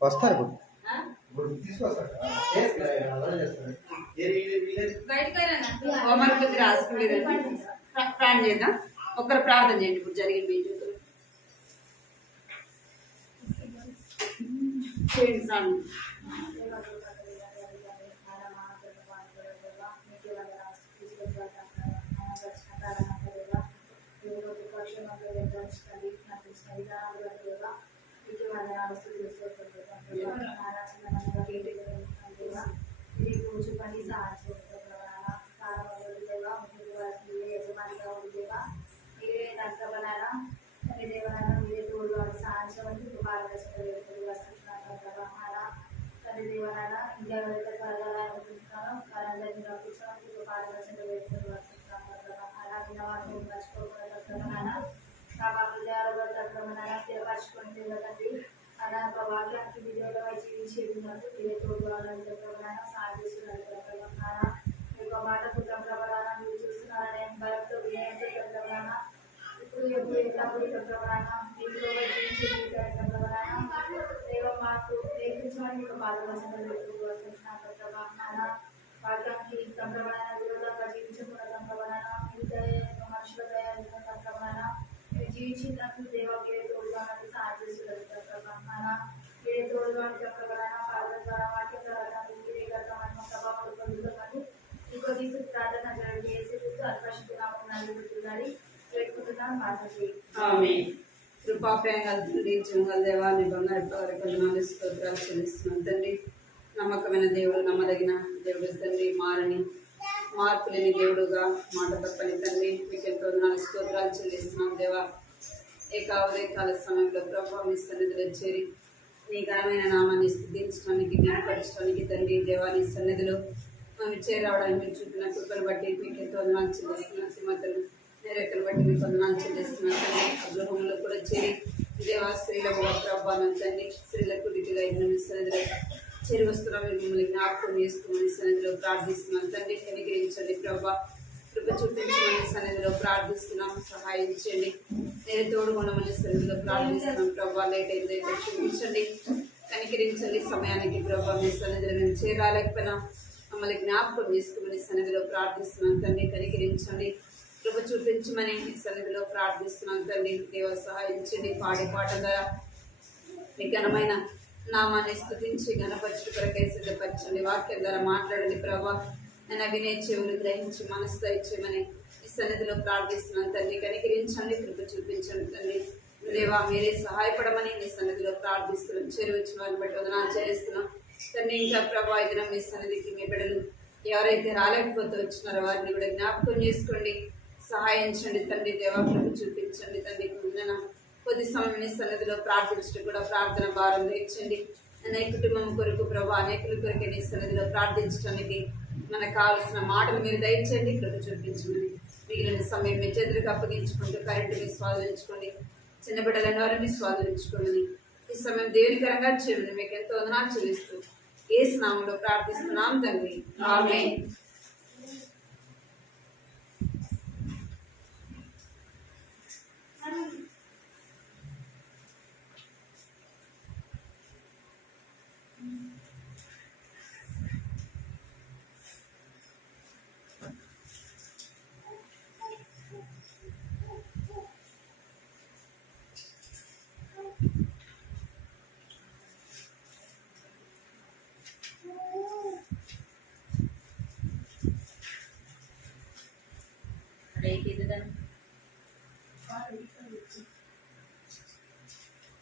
వస్తారు హోంవర్క్ రాసుకోలేదండి. ప్రార్థన చేద్దాం. ఒక్కరు ప్రార్థన చేయండి. ఇప్పుడు జరిగింది ప్రార్థన. వాక్యానికి విజయమై జీవించేది యొక్క మాట పుత్రం ప్రభావం మీరు చూస్తున్నారని భయంతో వినయంతో ప్రభావం ఇప్పుడు ఎప్పుడు ఎల్లప్పుడు ప్రభావం మీరు జీవించే ప్రభావం దేవం మాకు నేర్పించమని ఒక పాదవసంలో ప్రభావం వాక్యానికి ప్రభావం విరోధంగా జీవించకుండా ప్రభావం మనుషుల దయాలు ప్రభావం మీరు జీవించినప్పుడు దేవ వేరే తోడుగా సహాయం చేస్తున్నారు ప్రభావం వేరే తోడుగా ప్రభావం పాద ద్వారా వాక్యం ద్వారా మీరే గతమైన ప్రభావం పొందుతామని ఇంకో తీసు ప్రార్థన చేసి అల్పశుద్ధి వేడుకుంటున్నాను మాట్లాడి కృపాప్రేంగల తండ్రి జీవంగల దేవాన్ని బంగారు వరకు స్తోత్రాలు చెల్లిస్తున్నాం తండ్రి. నమ్మకమైన దేవుడు, నమ్మదగిన దేవుడు తండ్రి, మార్పు లేని దేవుడుగా మాట తప్పని తండ్రి మీకు ఎంతో స్తోత్రాలు చెల్లిస్తున్నాం దేవా. ఏకావదేకాల సమయంలో ప్రభావ మీ సన్నిధిలో చేరి నీ ఘనమైన నామాన్ని స్థుతించడానికి జ్ఞానపరచడానికి తండ్రి దేవాని సన్నిధిలో మేము చేరావడానికి మీరు చూపిన కృపను బట్టి మీకు ఎంతో వందనాలు చెల్లిస్తున్నాం. శ్రీమతులు నేరెక్కను బట్టి మీకు వందనాలు చెల్లిస్తున్నాం తండ్రి. అగృహంలో కూడా చేరి దేవా స్త్రీలకు ప్రభావం తండ్రి స్త్రీలకు రీతిగా మీ సన్నిధిలో చేరి వస్తున్నాం. మీరు మిమ్మల్ని జ్ఞాపకం చేసుకోమని సన్నిధిలో ప్రార్థిస్తున్నాం తండ్రి. కనికరించండి ప్రభా, కృప చూపించమని సన్నిధిలో ప్రార్థిస్తున్నాం. సహాయం చేయండి. నేను తోడు ఉండమని సన్నిధిలో ప్రార్థిస్తున్నాం ప్రభా. లేట్ అయితే చూపించండి, కనికరించండి. సమయానికి ప్రభా మీ సన్నిధిలో మేము చేరాలేకపోయినా మమ్మల్ని జ్ఞాపకం చేసుకోమని సన్నిధిలో ప్రార్థిస్తున్నాం తండ్రి. కనికరించండి, కృప చూపించమని సన్నిధిలో ప్రార్థిస్తున్నాం తండ్రి. దేవ సహాయించండి. పాట ద్వారా మీ ఘనమైన నామాన్ని స్తుతించి ఘనపరచు కొరకై సిద్ధపరచండి. వాక్యం ద్వారా మాట్లాడండి ప్రభా. నేను వినే చెవులు గ్రహించి మనసుతో ఇచ్చేమని ఈ సన్నిధిలో ప్రార్థిస్తున్నాను తండ్రి. కనికరించండి, కృప చూపించండి తండ్రి. దేవా మీరే సహాయపడమని మీ సన్నిధిలో ప్రార్థిస్తున్నాం. చేరువచ్చిన వారిని బట్టి వందనాలు చెల్లిస్తున్నాం తండ్రి. ఇంకా ప్రభా ఇదిన మీ సన్నిధికి మీ బిడ్డలు ఎవరైతే రాలేకపోతే వచ్చినారో వారిని కూడా జ్ఞాపకం చేసుకోండి, సహాయించండి తండ్రి. దేవా కృప చూపించండి తండ్రి. కొద్ది సమయం మీ సన్నిధిలో ప్రార్థించడం కూడా ప్రార్థన భారం తెచ్చండి. అనేక కుటుంబం కొరకు ప్రభా, అనేకుల కొరకు నీ సన్నిధిలో ప్రార్థించడానికి మనకు కావాల్సిన మాటలు మీరు దయచేయండి, కృప చూపించమని. మిగిలిన సమయం మీ చేతులకు అప్పగించుకుంటూ కరెంటు మీ స్వాధీనించుకోండి. చిన్న బిడ్డలను వారు మీ స్వాధీనించుకోండి. ఈ సమయం దేవునికరంగా చేయమని మీకు ఎంతో వందనాలు చెల్లిస్తూ యేసు నామములో ప్రార్థిస్తున్నాం తండ్రి. ఆమేన్.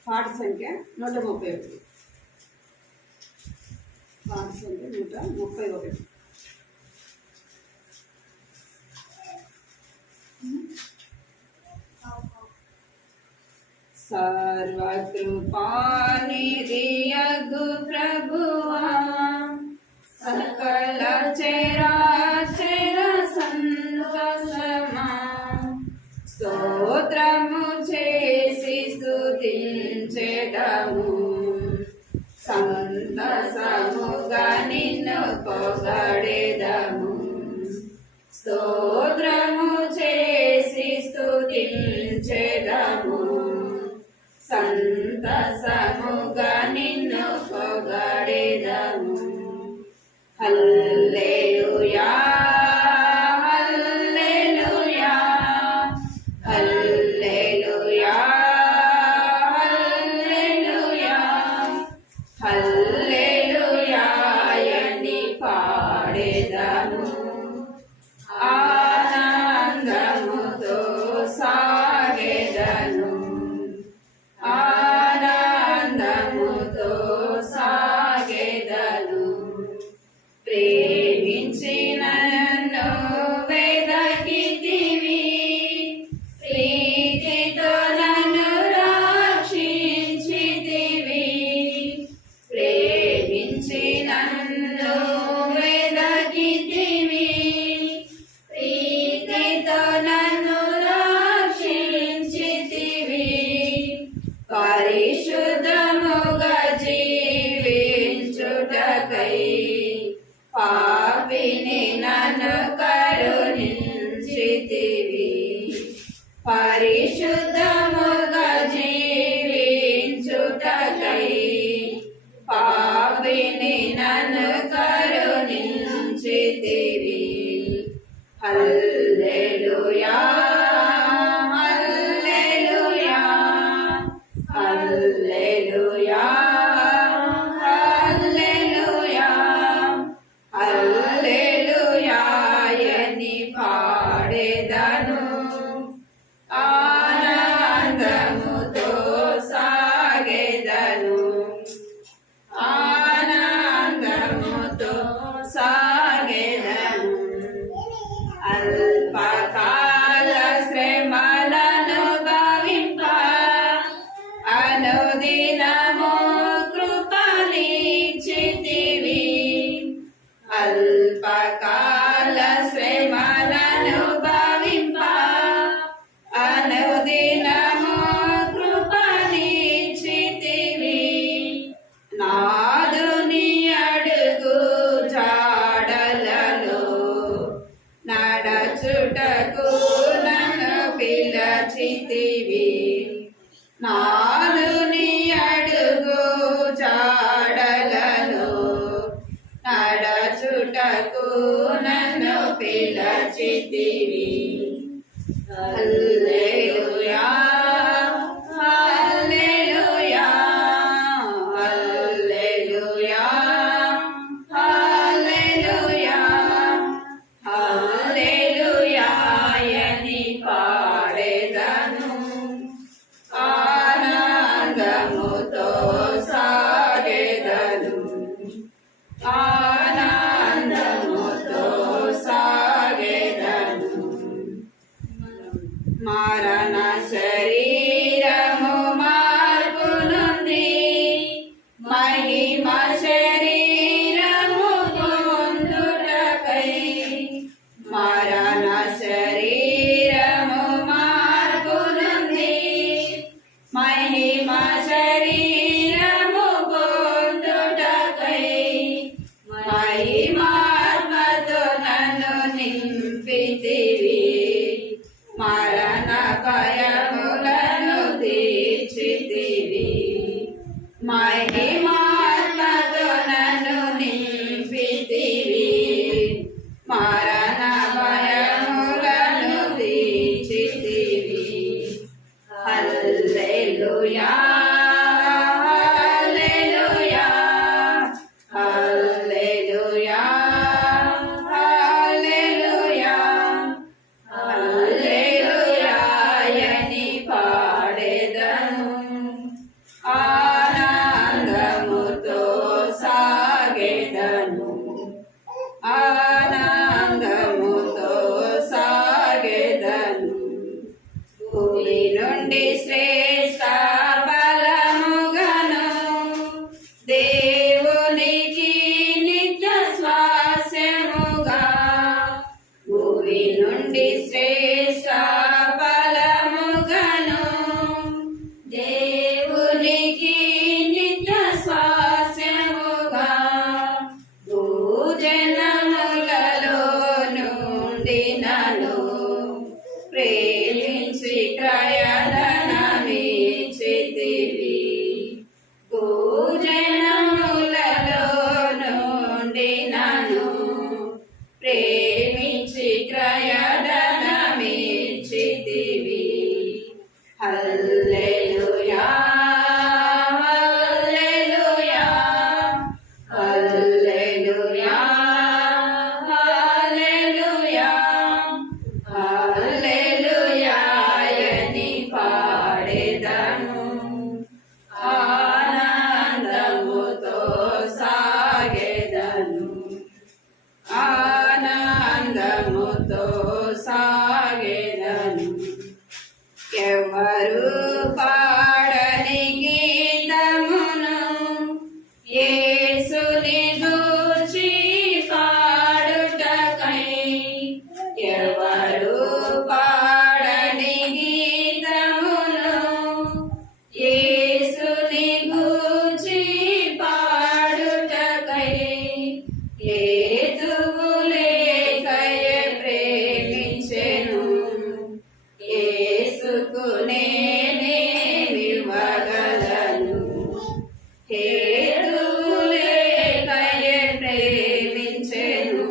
పాట సంఖ్య 131. పాట సంఖ్య 131. సర్వకృపానిధియగు ప్రభువా, సకల చరాచర సంతోషమా, స్తోత్రము చేసి స్తుతించెదము, సంతసముగా నిన్ను పొగడెదము. స్తోత్రము చేసి స్తుతించెదము, సంతసముగా నిన్ను పొగడెదము. హల్లెలూయా హల్లెలూయా హల్లెలూయా హల్లెలూయా హల్లెలూయా అని పాడెదము. ఆనందముతో సాగెదను, ఆనందముతో సాగెదను. ప్రేమించి నన్ను వెదకితివి, ప్రీతితో నన్ను రక్షించితివి. ప్రేమించి నన్ను వెదకితివి, ప్రీతితో నన్ను రక్షించితివి. పరిశుద్ధముగా జీవించుటకై పాపిని నన్ను కరుణించితివి. పరిశుద్ధముగా జీవించుటకై పాపిని నన్ను కరుణించితివి. హల్లెలూయా హల్లెలూయా హల్లెలూయా హల్లెలూయా హల్లెలూయా అని పాడెదను. ఆనందముతో సాగెదను, ఆనందముతో సాగెదను. అల్పకాల శ్రమలను భావింప అనుదినము కృపలిచ్చితివి. అల్పకాల శ్రమలను భావింప అనుదినము కృపలిచ్చితివి. నాదుని అడుగు జాడలలో నడచుటకు నన్ను పిలచితివి. నాదుని అడుగు జాడలలో నడచుటకు నన్ను పిలచితివి. హల్లెలూయా హల్లెలూయా హల్లెలూయా హల్లెలూయా హల్లెలూయా అని పాడెదను. ఆనందముతో సాగెదను, ఆనందముతో సాగెదను. మరణ శరీరము మార్పు నుండి మహిమ శరీరము పొందుటకై, మరణ శరీరము మార్పు నుండి మహిమ శరీరము పొందుటకై హేతులేకయే ప్రేమించెను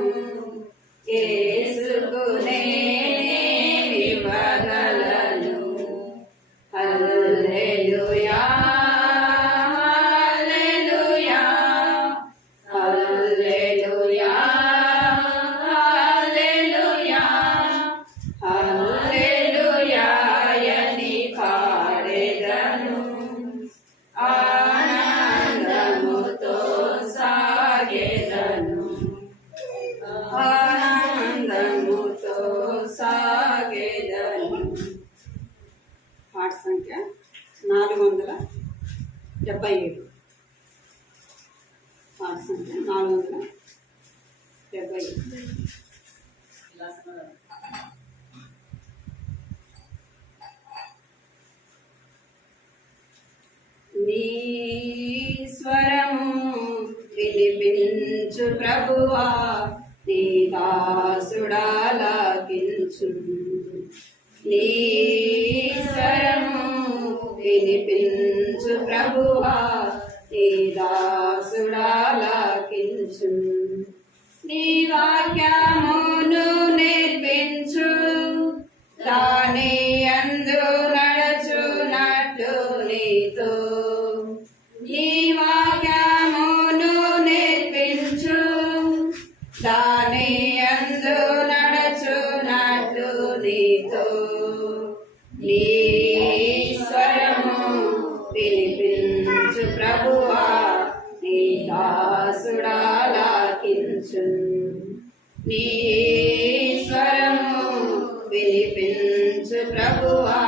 యేసుకు నేనివ్వగలను. హల్లెలూయా హల్లెలూయా హల్లెలూయా హల్లెలూయా హల్లెలూయా అని పాడెదను. ఆనందముతో సాగెదను ఆనందముతో సాగెదను. పాట సంఖ్య 477. పాట సంఖ్య 477. నీ స్వరము వినిపించు ప్రభువా, నీ దాసుడాలకించు. నీ స్వరము వినిపించు ప్రభువా, నీ దాసుడాలకించు. నీ వాక్యమును నేర్పించు, దాని యందు నడచునట్లు నీతో. నీ వాక్యమును నేర్పించు, దాని యందు నడచునట్లు నీతో. నీ స్వరము వినిపించు ప్రభువా, నీ దాసుడాలకించు. నీ స్వరము వినిపించు ప్రభువా,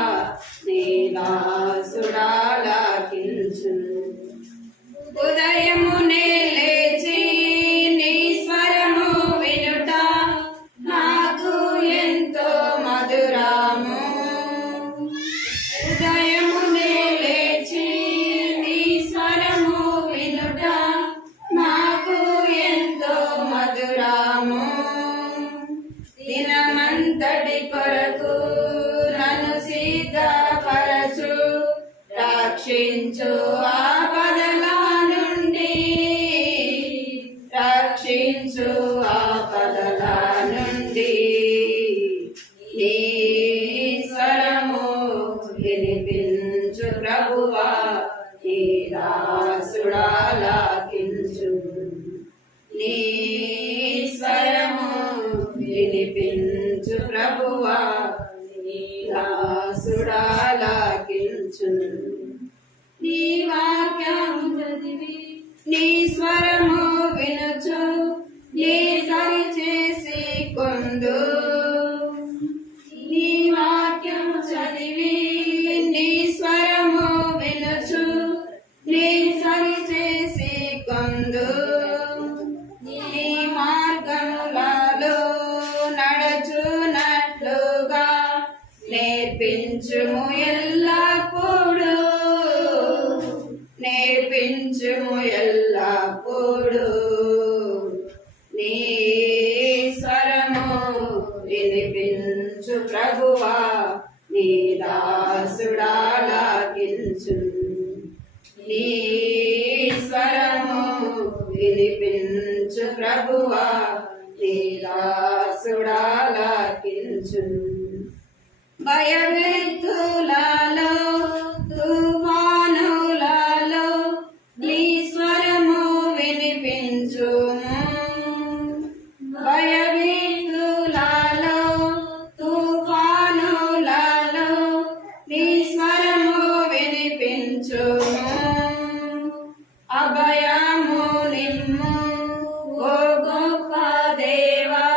నీ దాసుడాలకించు. ఉదయమునే లేచి నీ స్వరము వినుట నాకు ఎంతో మధురము. ఉదయమునే లేచి నీ స్వరము వినుట నాకు ఎంతో మధురము. దినమంతటి కొరకు నన్ను సిద్ధపరచు, రక్షించు ఆపదల నుండి, రక్షించు ఆపదల నుండి. నీ స్వరము వినిపించు ప్రభువా, నీ దాసుడాలకించు. నీ స్వరము వినిపించు ప్రభువా, నీ దాసుడాలకించు. నీ వాక్యం చదివి నీ స్వరము వినుచు, నీ సరి చేసి కొందు. నీ వాక్యం చదివి నీ స్వరము వినుచు, నీ సరి చేసి కొందు. నీ మార్గములలో నడచునట్లుగా నేర్పించుము ఎల్లప్పుడు, నేర్పించుము ఎల్లప్పుడు. నీ స్వరము వినిపించు ప్రభువా, నీ దాసుడాలకించు. నీ స్వరము వినిపించు ప్రభువా, నీ దాసుడాలకించు. భయభీతులలో తుఫానులలో నీ స్వరము వినిపించుము. భయభీతులలో తుఫానులలో నీ స్వరము వినిపించుము. అభయము నిమ్ము ఓ గొప్ప దేవా,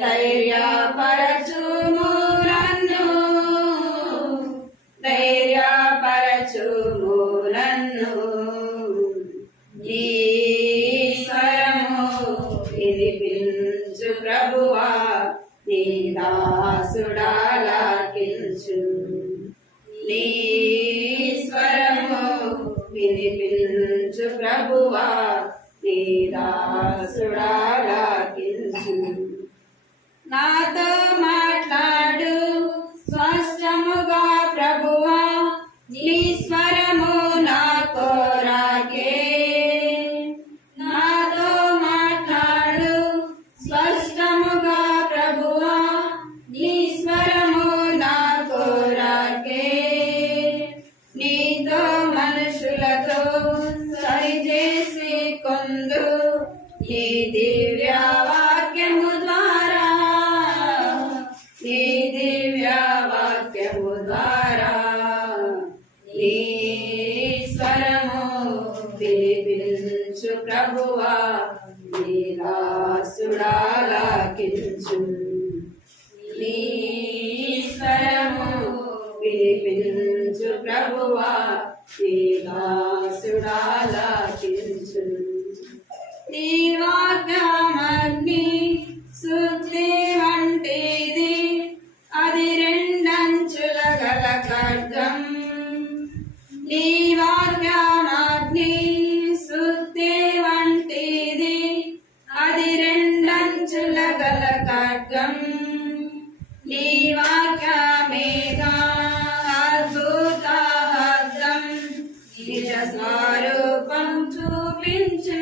ధైర్యపరచుము నన్ను, ధైర్యపరచుము నన్ను. నీ స్వరము వినిపించు ప్రభువా, నీ దాసుడాలకించు. నీ స్వరము వినిపించు ప్రభువా, నీ దాసుడాలకించు. నాతో మాట్లాడు స్పష్టముగా ప్రభువా, నీ స్వరము నా కోరాకే. ముందు ఈ దివ్య వాక్యము ద్వారా, ఈ దివ్య వాక్యము ద్వారా నీ స్వరము వినిపించు ప్రభువా, నీ దాసుడాలకించు. నీ స్వరము వినిపించు ప్రభువా, నీ దాసుడాలకించు. నీ వాక్యమగ్ని శుద్ధి వంటిది, అది రెండంచుల గల ఖడ్గం. నీ వాక్యమగ్ని శుద్ధి వంటిది, అది రెండంచుల గల ఖడ్గం. నీ వాక్యమేగా అద్భుత అద్దం, నిజ స్వరూపం చూపించు,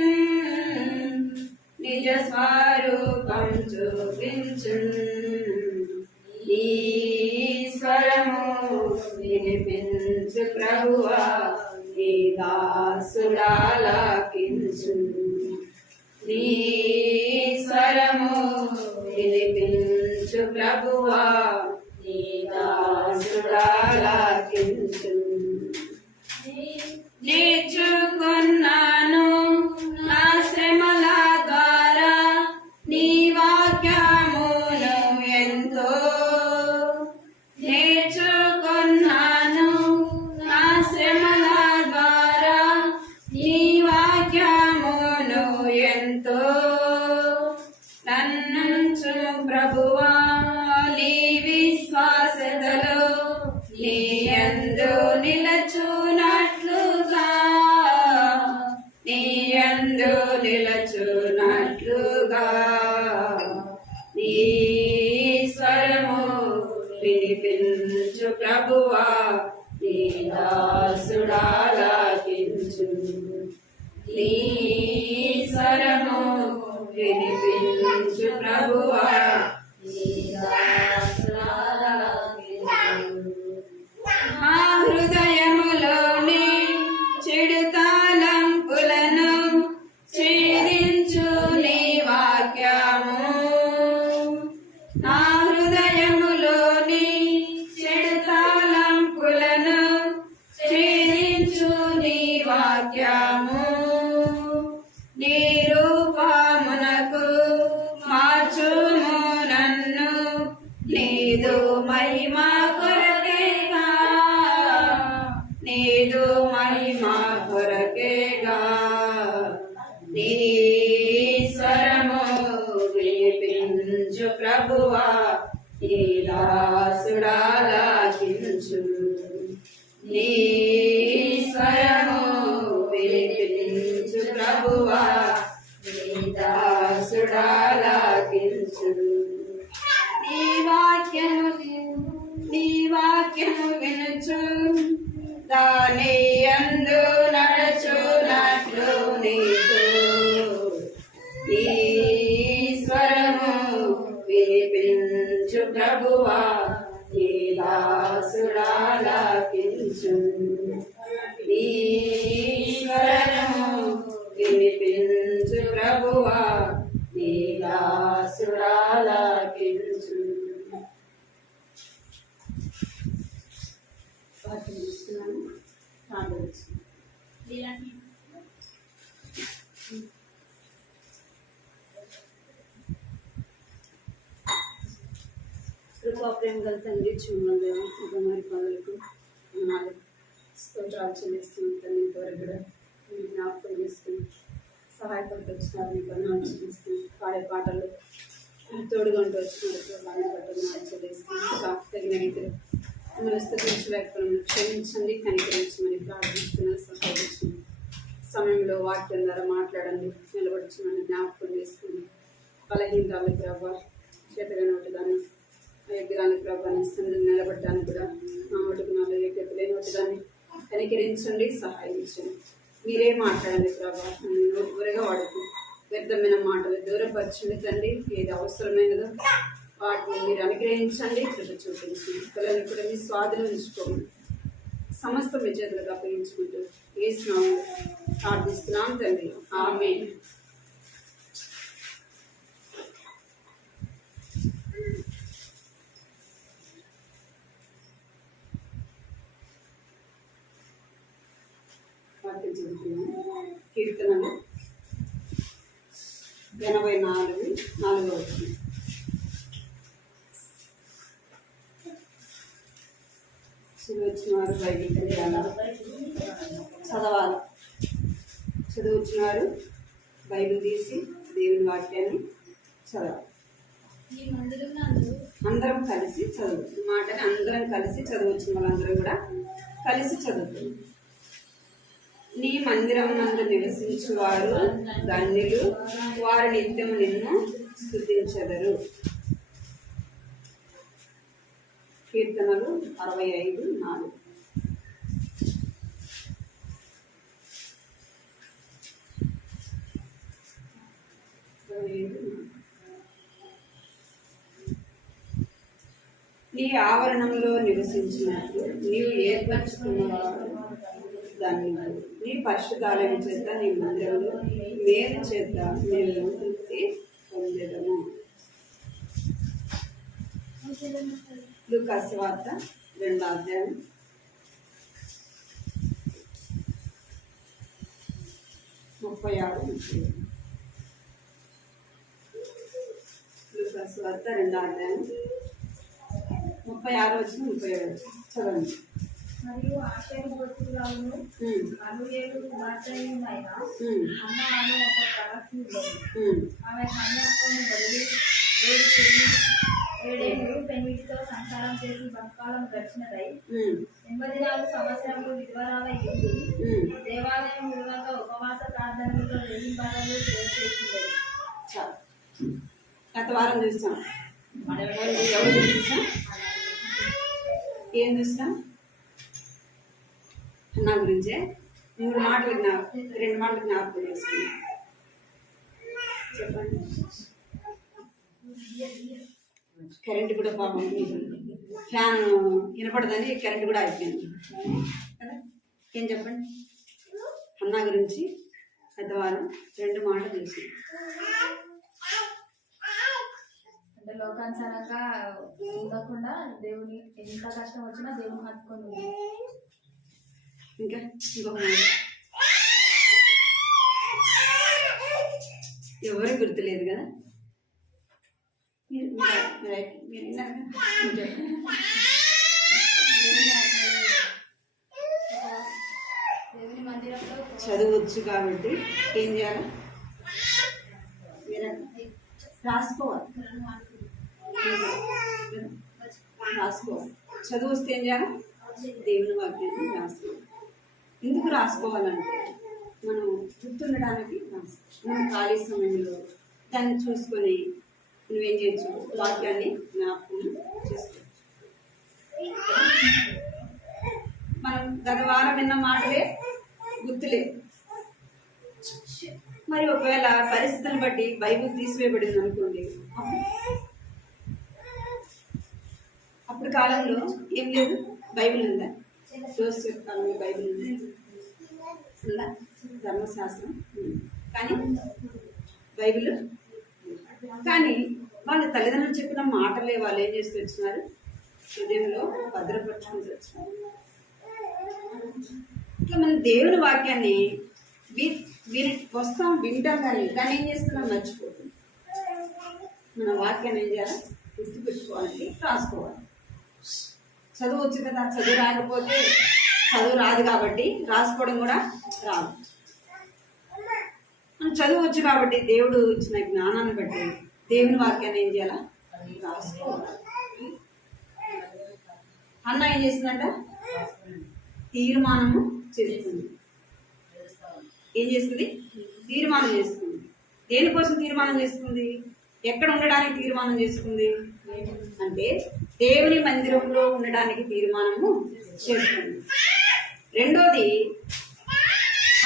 నిజ స్వరూపం చూపించు. నీ స్వరము వినిపించు ప్రభువా, నీ దాసుడాలకించు. నీ స్వరము వినిపించు ప్రభువా, నీ దాసుడాలకించు. నేర్చుకున్నాను నా శ్రమల ద్వారా నీ వాక్యమును ఎంతో. నేర్చుకున్నాను నా శ్రమల ద్వారా నీ వాక్యమును ఎంతో. నన్నుంచు ప్రభువా నీ విశ్వాసతలో, నీ యందు నిలచునట్లుగా, నీ యందు నిలచునట్లుగా. నీ స్వరము వినిపించు ప్రభువా, నీ దాసుడాలకించు. నీ స్వరము వినిపించు ప్రభువా, నీ దాసుడాలకించు. మా హృదయములోని చెడు తలంపులను ఛేదించు నీ వాక్యము. నా హృదయములోని చెడు తలంపులను ఛేదించు నీ వాక్యము. నీ రూపమునకు మార్చుము నన్ను, నీదు మహిమ కొరకేగా, నీదు మహిమ కొరకేగా. నీ స్వరము వినిపించు ప్రభువా, నీ దాసుడాలకించు. నీ స్వరము వినిపించు ప్రభువా, నీ దాసుడాలకించు. నీ వాక్యము వినుచు, దాని యందు నడుచునట్లు నీకు. నీ స్వరము వినిపించు ప్రభువా, నీ దాసుడాలకించు. నీ స్వరము వినిపించు ప్రభువా, నీ దాసుడాలకించు. కృపా ప్రేమ గల తండ్రి, చూడండి మరి పనులకు స్తోత్రాలు చెల్లిస్తున్నాం తండ్రి. ఇంతవరకు కూడా మీరు జ్ఞాపకం చేసుకుని సహాయపడుతూ వచ్చినారు, మీ పనులు చెల్లిస్తున్నాం. పాడే పాటలు తోడుగా ఉంటూ వచ్చినారు, బాగా పట్టుకున్నారు చెల్లిస్తున్నాం. తగిన రీతిలో మిమ్మల్ని స్థుతించలేకపోయినా క్షమించండి, కనికరించమని ప్రార్థిస్తున్నారు. సహాయించండి. సమయంలో వాక్యం ద్వారా మాట్లాడండి, నిలబడుచుమని జ్ఞాపకం చేసుకుని బలహీనరాలు ప్రభావ చేతగా నోటిదాన్ని అయోగ్యరాని ప్రభావాన్ని స్థితిని నిలబడడానికి కూడా నా నోటికి నాలో యోగ్యత లేని నోటిదాన్ని కనికరించండి, సహాయించండి. మీరే మాట్లాడండి ప్రభావ, ఊరగా వాడుకు వ్యర్థమైన మాటలు దూరపరచండి తండ్రి. ఏది అవసరమైనదో వాటిని మీరు అనుగ్రహించండి, కృప చూపించండి. పిల్లల్ని కూడా మీ స్వాధీనం ఉంచుకోండి. సమస్త మీ చేతులకు అప్పగించుకుంటూ యేసు ప్రార్థిస్తున్నాం తండ్రి, ఆమేన్. కీర్తనలు 84, 4వ వచనం. చదివచ్చిన వారు బైబిల్ చదవాలి. చదివచ్చిన వారు బైబిల్ తీసి దేవుని వాక్యాన్ని చదవాలి. అందరం కలిసి చదువు మాటని అందరం కలిసి చదవచ్చిన వాళ్ళందరూ కూడా కలిసి చదువుతుంది. నీ మందిరం నందు నివసించువారు ధన్యులు, వారు నిత్యము నిన్ను స్తుతించెదరు. కీర్తనలు 65:4. నీ ఆవరణంలో నివసించినట్లు నీవు ఏర్పరచుకున్నవారు ధన్యులు. నీ పరిశుద్ధాలయం చేత నీ మందిరంలో మేలు చేత మేము తృప్తి పొందెదము. లూకాసు వార్త 2వ అధ్యాయం 36. లూకాసు వార్త 2వ అధ్యాయం 36 వచనం 37 చదవండి. మరియు ఆషేరు గోత్రులను అనుయేలు కుమార్తెయైన అన్న అను ఒక ప్రవక్త ఉండేది. ఆమె కన్యాత్వము వదిలి 7 పెనిమిటితో సంసారం చేసి బతుకాలం గడిచినదై 84 సంవత్సరములు విధవరాలై ఉండి దేవాలయం విలువగా ఉపవాస ప్రార్థనలతో వెయ్యింబాలు చేసేసింది. గత వారం చూస్తాం. ఎవరు చూసాం? ఏం చూస్తాం? నా గురించే 2 మాటలు జ్ఞాపకం చేసుకున్నాం. చెప్పండి. కరెంట్ కూడా పాపం ఫ్యాన్ వినపడదని కరెంట్ కూడా అయిపోయింది కదా. ఏం చెప్పండి? అన్నా గురించి పెద్దవారం 2 మాటలు చూసి అంటే లోకానుసారంగా ఉండకుండా దేవుని ఎంత కష్టం వచ్చినా దేవుని హత్తుకొని ఇంకా ఇంకొక ఎవరికి గుర్తులేదు కదా. చదవచ్చు కాబట్టి ఏం చేయాలి? రాసుకోవాలి. చదువు వస్తే ఏం చేయాలి? దేవుని వాక్యాన్ని రాసుకోవాలి. ఎందుకు రాసుకోవాలంటే మనం గుర్తుండడానికి మనం ఖాళీ సమయంలో దాన్ని చూసుకొని నువ్వేం చేయొచ్చు? వాక్యాన్ని జ్ఞాపకం చేసుకోవచ్చు. మనం గత వారం విన్న మాటలే గుర్తులేదు. మరి ఒకవేళ పరిస్థితులను బట్టి బైబిల్ తీసివేయబడింది అనుకోండి, అప్పుడు కాలంలో ఏం లేదు, బైబిల్ ఉందా? జోసెఫ్ కాలంలో బైబిల్ ఉందా? ధర్మశాస్త్రం కానీ బైబిల్. కానీ వాళ్ళ తల్లిదండ్రులు చెప్పిన మాటలే వాళ్ళు ఏం చేస్తూ వచ్చినారు? హృదయంలో భద్రపరుచుకుంటూ వచ్చినారు. ఇట్లా మన దేవుని వాక్యాన్ని వస్తాం, వింటాం, కానీ దాన్ని ఏం చేస్తున్నాం? మర్చిపోతుంది. మన వాక్యాన్ని ఏం చేయాలి? గుర్తుపెట్టుకోవాలంటే రాసుకోవాలి. చదువు వచ్చు కదా, చదువు రాకపోతే చదువు రాదు కాబట్టి రాసుకోవడం కూడా రాదు. మనం చదువు వచ్చు కాబట్టి దేవుడు ఇచ్చిన జ్ఞానాన్ని బట్టి దేవుని వాక్యాన్ని ఏం చేయాలా? రాసుకోవాలి. అన్న ఏం చేస్తుందంట? తీర్మానము చేస్తుంది. ఏం చేస్తుంది? తీర్మానం చేస్తుంది. దేనికోసం తీర్మానం చేస్తుంది? ఎక్కడ ఉండడానికి తీర్మానం చేసుకుంది అంటే దేవుని మందిరంలో ఉండడానికి తీర్మానము చేస్తుంది. రెండోది,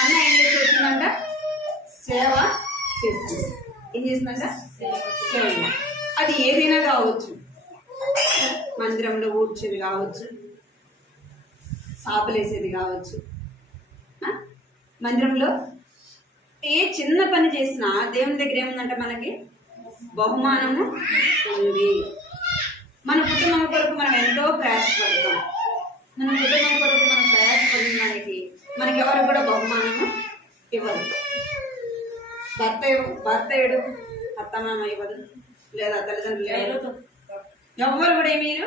అన్న ఏం చేస్తుందంట? సేవ చేస్తుంది. ఏం చేస్తుందంట? సేవ. అది ఏదైనా కావచ్చు. మందిరంలో ఊడ్చేది కావచ్చు, సాపలేసేది కావచ్చు, మందిరంలో ఏ చిన్న పని చేసినా దేవుని దగ్గర ఏముందంటే మనకి బహుమానము ఉంది. మన కుటుంబం కొరకు మనం ఎంతో ప్రయాసపడతాం. మన కుటుంబం కొరకు మనం ప్రయాసపడడానికి మనకి ఎవరు కూడా బహుమానము ఇవ్వరు. భర్త ఏడు, అత్తమామ ఇవ్వదు, లేదా తల్లిదండ్రులు ఎవరు కూడా మీరు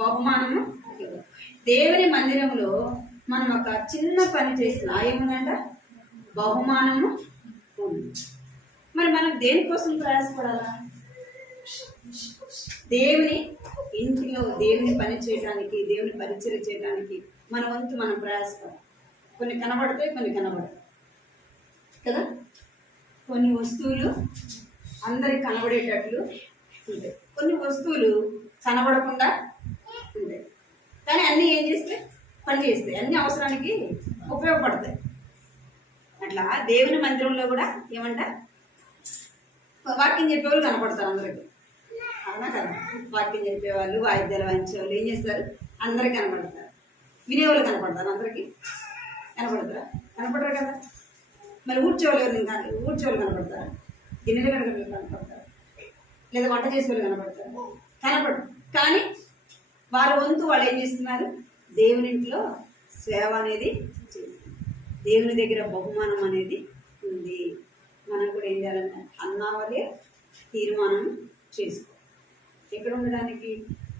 బహుమానము ఇవ్వరు. దేవుని మందిరంలో మనం ఒక చిన్న పని చేసిన ఏముందంట బహుమానము ఉంది. మరి మనం దేనికోసం ప్రయాసపడాలా? దేవుని ఇంటిలో దేవుని పని చేయడానికి, దేవుని పరిచయం చేయడానికి మన వంతు మనం ప్రయాసపడాలి. కొన్ని కనబడతాయి, కొన్ని కనబడతాయి కదా. కొన్ని వస్తువులు అందరికి కనబడేటట్లు ఉంటాయి, కొన్ని వస్తువులు కనబడకుండా ఉంటాయి. కానీ అన్నీ ఏం చేస్తాయి? పని చేస్తాయి, అన్ని అవసరానికి ఉపయోగపడతాయి. అట్లా దేవుని మందిరంలో కూడా ఏమంట వాక్యం చెప్పేవాళ్ళు కనపడతారు అందరికి, అవునా కదా. వాక్యం చెప్పేవాళ్ళు, వాయిద్యాలు వాయించేవాళ్ళు ఏం చేస్తారు? అందరికి కనపడతారు. వినేవాళ్ళు కనపడతారు, అందరికీ కనపడతారా? కనపడరు కదా. మరి ఊడ్చేవాళ్ళు కనపడతారా? గిన్నెలు కనపడతారు, లేదా వంట చేసేవాళ్ళు కనపడతారు? కనపడరు. కానీ వారి వంతు వాళ్ళు ఏం చేస్తున్నారు? దేవుని ఇంట్లో సేవ అనేది చేస్తున్నారు. దేవుని దగ్గర బహుమానం అనేది ఉంది. మనం కూడా ఏం చేయాలంటే అన్నావలే తీర్మానం చేసుకో. ఎక్కడ ఉండడానికి?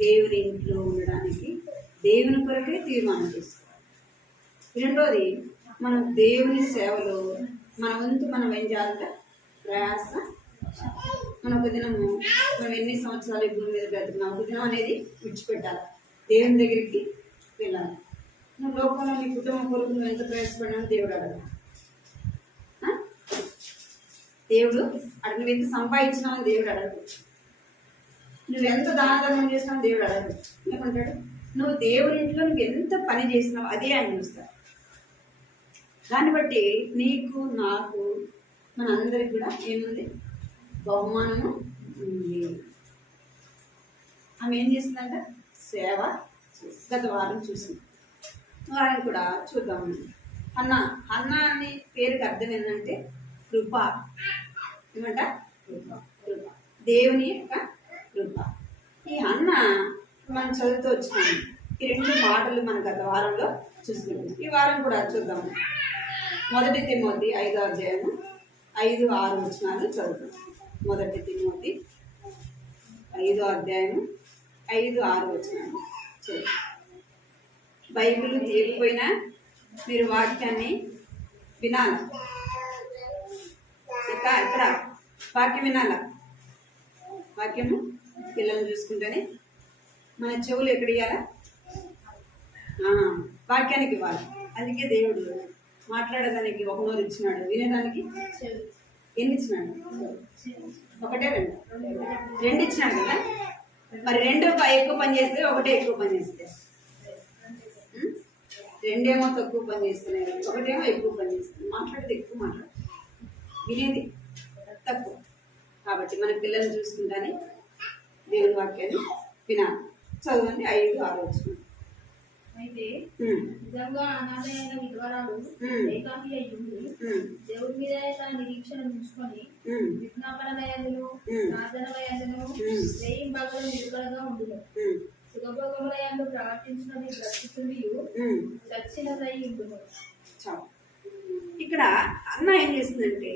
దేవుని ఇంట్లో ఉండడానికి దేవుని కొరకే తీర్మానం చేసుకోవాలి. రెండోది, మనం దేవుని సేవలో మన వంతు మనం ఏం చేయాలంటే ప్రయాస. మనం ఒక దినము మనం ఎన్ని సంవత్సరాలు ఈ భూమి మీద బ్రతుకున్నాం, ఒక దినం అనేది విడిచిపెట్టాలి, దేవుని దగ్గరికి వెళ్ళాలి. నువ్వు లోకంలో నీ కుటుంబం కొరకు నువ్వు ఎంత ప్రయాసపడినా దేవుడు అడగదు. దేవుడు నువ్వు ఎంత సంపాదించినావని దేవుడు అడగదు. నువ్వు ఎంత దానధర్మం చేసినావు దేవుడు అడగదు. ఏమంటాడు? నువ్వు దేవుని ఇంట్లో నువ్వు ఎంత పని చేసినావు అదే ఆయన చూస్తాడు. దాన్ని బట్టి నీకు నాకు మనందరికి కూడా ఏముంది? బహుమానము ఉంది. ఆమె ఏం చేసిందంట? సేవ. గత వారం చూసింది, వారం కూడా చూద్దాము. అన్న అనే పేరుకి అర్థం ఏంటంటే కృప. ఏమంట? కృప, దేవుని యొక్క కృప. ఈ అన్న మనం చదువుతూ వచ్చినాము. ఈ రెండు మాటలు మన గత వారంలో చూసుకుంటాం. ఈ వారం కూడా చూద్దాము. 1 తిమోతి 5వ అధ్యాయము 5-6 వచనాలు చదువుతాం. 1 తిమోతి 5వ అధ్యాయము 5-6 వచనాలు చదువుతాం. బైబిల్ తీయకపోయినా మీరు వాక్యాన్ని వినాల. ఇక్కడ వాక్యం వినాల. వాక్యము పిల్లల్ని చూసుకుంటేనే మన చెవులు ఎక్కడ ఇవ్వాలా? వాక్యానికి ఇవ్వాలి. అందుకే దేవుడు మాట్లాడేదానికి ఒక నోరు ఇచ్చినాడు, వినేదానికి ఎన్ని ఇచ్చినాడు? 1, 2 ఇచ్చినాడు కదా. మరి 2 ఎక్కువ పని చేస్తే 1 ఎక్కువ పని చేస్తే 2 తక్కువ పని చేస్తున్నాయి, 1 ఎక్కువ పని చేస్తుంది. మాట్లాడేది ఎక్కువ మాట్లాడు, వినేది తక్కువ. కాబట్టి మన పిల్లల్ని చూసుకుంటానే దేవుని వాక్యాన్ని వినాలి. చదవండి 5-6 వచ్చిన. అయితే నిజంగా అనాథైన విధవరాలు ఏకాకి అయ్యింది దేవుడి మీద తన నిరీక్షణ ఉంచుకొని విజ్ఞాపనలయందును ప్రార్థనలయందును వెయ్యి భాగం నిలకడగా ఉండును. సుఖభోగములయందు ప్రవర్తించినది బ్రతుకుతుంది, చచ్చినదై ఉండును. ఇక్కడ అన్న ఏం చేస్తుందంటే,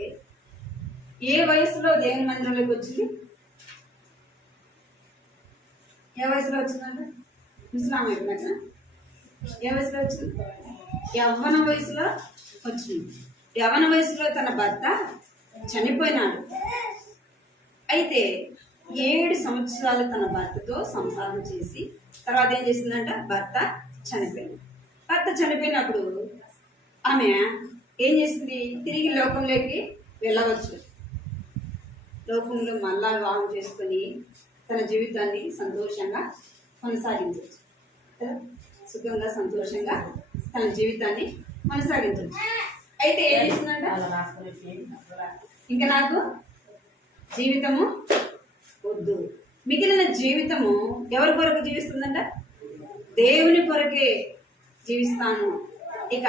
ఏ వయసులో దేవుని మందిరంలోకి వచ్చింది? ఏ వయసులో వచ్చిందంటే ముస్లాం అయిపోయినాక ఏ వయసులో వచ్చింది? యవ్వన వయసులో వచ్చింది. యవ్వన వయసులో తన భర్త చనిపోయినాడు. అయితే 7 సంవత్సరాలు తన భర్తతో సంసారం చేసి తర్వాత ఏం చేసిందంట? భర్త చనిపోయింది. భర్త చనిపోయినప్పుడు ఆమె ఏం చేసింది? తిరిగి లోకంలోకి వెళ్ళవచ్చు. లోకంలో మళ్ళా వివాహం చేసుకొని తన జీవితాన్ని సంతోషంగా కొనసాగించవచ్చు కదా. సుఖంగా సంతోషంగా తన జీవితాన్ని కొనసాగించవచ్చు. అయితే ఏం చేస్తుందంట? ఇంకా నాకు జీవితము వద్దు, మిగిలిన జీవితము ఎవరి కొరకు జీవిస్తుందంట? దేవుని కొరకే జీవిస్తాను. ఇక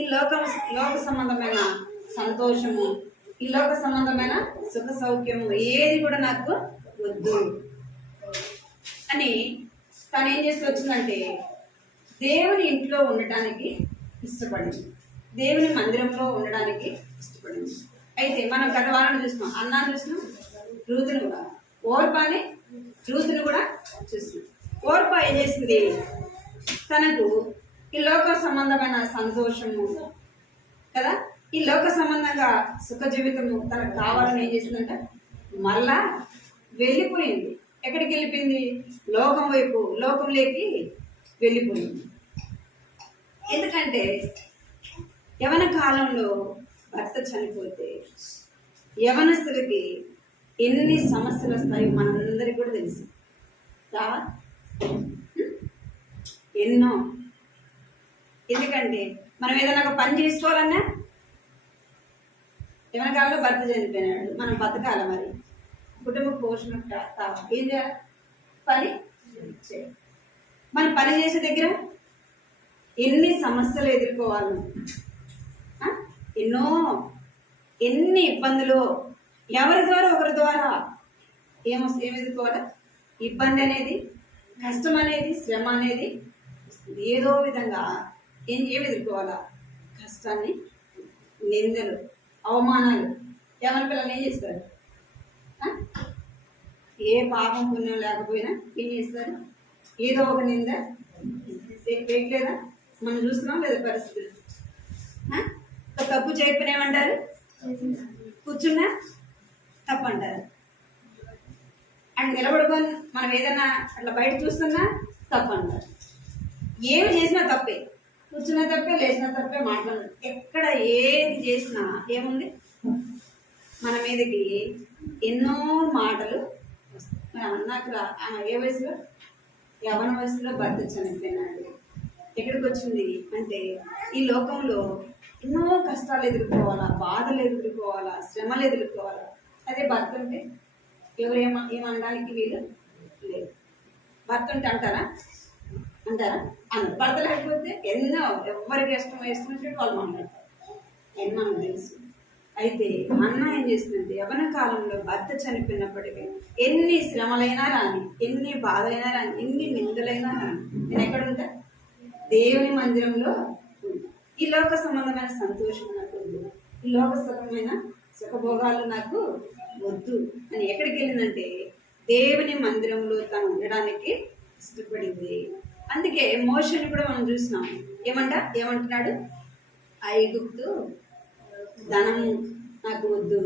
ఈ లోక సంబంధమైన సంతోషము, ఈ లోక సంబంధమైన సుఖ సౌఖ్యము ఏది కూడా నాకు వద్దు అని తను ఏం చేస్తూ వచ్చిందంటే దేవుని ఇంట్లో ఉండటానికి ఇష్టపడింది, దేవుని మందిరంలో ఉండడానికి ఇష్టపడింది. అయితే మనం గత వారం చూసినాం, అన్నాన్ని చూసినాం, రూతుని కూడా, ఓర్పాని రూతుని కూడా చూసినాం. ఓర్పా ఏం చేసింది, తనకు ఈ లోక సంబంధమైన సంతోషము కదా, ఈ లోక సంబంధంగా సుఖ జీవితము తనకు కావాలని ఏం చేసిందంట, మళ్ళా వెళ్ళిపోయింది. ఎక్కడికి వెళ్ళిపోయింది, లోకం వైపు, లోకంలోకి వెళ్ళిపోయింది. ఎందుకంటే యవన కాలంలో భర్త చనిపోతే యవనస్తులకి ఎన్ని సమస్యలు వస్తాయో మనందరికీ కూడా తెలుసు రావా, ఎన్నో. ఎందుకంటే మనం ఏదైనా ఒక పని చేసుకోవాలన్నా యవన కాలంలో భర్త చనిపోయినాడు, మనం బతకాల, మరి కుటుంబ పోషణ ఏం చేయాలి, పని చేయాలి. మనం పని చేసే దగ్గర ఎన్ని సమస్యలు ఎదుర్కోవాలి, ఎన్ని ఇబ్బందులు, ఎవరి ద్వారా ఒకరి ద్వారా ఏం ఎదుర్కోవాలా, ఇబ్బంది అనేది, కష్టం అనేది, శ్రమ అనేది ఏదో విధంగా ఏం ఎదుర్కోవాలా, కష్టాన్ని, నిందలు, అవమానాలు. ఎవరి పిల్లలు ఏం చేస్తారు, ఏ పాపం పుణ్యం లేకపోయినా ఏం చేస్తారు, ఏదో ఒక నింద వేయట్లేదా, మనం చూస్తున్నాం లేదా పరిస్థితులు. తప్పు చేయకపోయినా ఏమంటారు, కూర్చున్నా తప్పు అంటారు. అండ్ నిలబడుకొని మనం ఏదైనా అట్లా బయట చూస్తున్నా తప్పు అంటారు. ఏమి చేసినా తప్పే, కూర్చున్న తప్పే, లేచిన తప్పే, మాట్లాడదు. ఎక్కడ ఏది చేసినా ఏముంది, మన మీదకి ఎన్నో మాటలు వస్తాయి. మరి అన్నాక ఏ వయసులో, యవన వయసులో భర్త చనిపోయినాడు. ఎక్కడికి వచ్చింది అంటే ఈ లోకంలో ఎన్నో కష్టాలు ఎదుర్కోవాలా, బాధలు ఎదుర్కోవాలా, శ్రమలు ఎదుర్కోవాలా. అదే భర్త ఉంటే ఎవరు ఏమనడానికి వీలు లేదు. భర్త ఉంటే అంటారా అన్నారు. భర్త లేకపోతే ఎన్నో ఎవరికి ఇష్టం వేసుకున్నట్టు వాళ్ళు మాట్లాడతారు, అని మనకు తెలుసు. అయితే అన్న ఏం చేస్తుందంటే యవన కాలంలో భర్త చనిపోయినప్పటికీ ఎన్ని శ్రమలైనా రాని, ఎన్ని బాధలైనా రాని, ఎన్ని నిందలైనా రాని, నేను ఎక్కడ ఉంటా, దేవుని మందిరంలో ఉంటా. ఈ లోక సంబంధమైన సంతోషం నాకు వద్దు, ఈ లోక సుఖమైన సుఖభోగాలు నాకు వద్దు అని ఎక్కడికి వెళ్ళిందంటే దేవుని మందిరంలో తను ఉండడానికి ఇష్టపడింది. అందుకే మోషని కూడా మనం చూసినాం, ఏమంటున్నాడు, ఐగుప్తు ధనము నాకు వద్దు,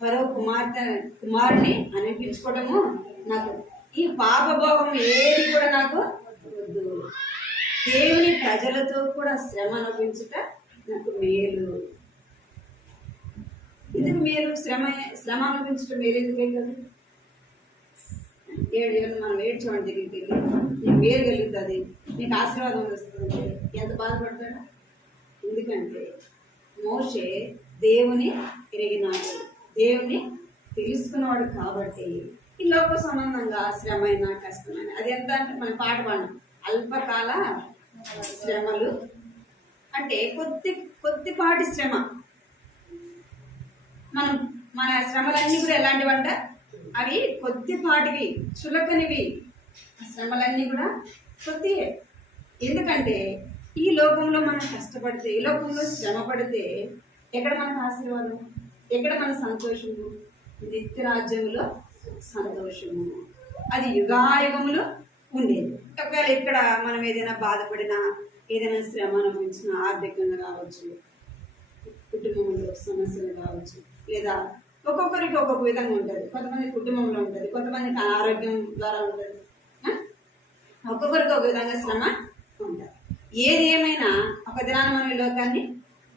ఫరో కుమారుని అనిపించుకోవడము నాకు, ఈ పాపభోగం ఏది కూడా నాకు వద్దు, దేవుని ప్రజలతో కూడా శ్రమ అనుభవించుట నాకు మేలు. ఎందుకు మేలు, శ్రమ అనుభవించడం మేలు ఎందుకే కదా. 7 ఏళ్ళు మనం ఏడ్చోండి దగ్గరికి వెళ్ళి నీకు మేలు కలుగుతుంది, నీకు ఆశీర్వాదం వస్తుంది, ఎంత బాధపడతాడు. ఎందుకంటే మోషే దేవుని ఎరిగినాడు, దేవుని తెలుసుకున్నవాడు కాబట్టి ఈ లోక సంబంధంగా శ్రమైన కష్టమైన అది ఎంత అంటే మనం పాట పాడినాం, అల్పకాల శ్రమలు అంటే కొద్దిపాటి శ్రమ. మన శ్రమలన్నీ కూడా ఎలాంటివంట, అవి కొద్దిపాటివి, చులకనివి. ఆ శ్రమలన్నీ కూడా కొద్దియే. ఎందుకంటే ఈ లోకంలో మనం కష్టపడితే, ఈ లోకంలో శ్రమ పడితే ఎక్కడ మనకు ఆశీర్వాదం, ఎక్కడ మన సంతోషము, నిత్య రాజ్యములో సంతోషము, అది యుగాయుగములు ఉండేది. ఒకవేళ ఇక్కడ మనం ఏదైనా బాధపడినా, ఏదైనా శ్రమ అనుభవించినా, ఆర్థికంగా కావచ్చు, కుటుంబంలో సమస్యలు కావచ్చు, లేదా ఒక్కొక్కరికి ఒక్కొక్క విధంగా ఉంటుంది. కొంతమంది కుటుంబంలో ఉంటుంది, కొంతమందికి అనారోగ్యం ద్వారా ఉంటుంది, ఒక్కొక్కరికి ఒక విధంగా శ్రమ ఉంటుంది. ఏది ఏమైనా ఒక దినాన్ని మనం ఈ లోకాన్ని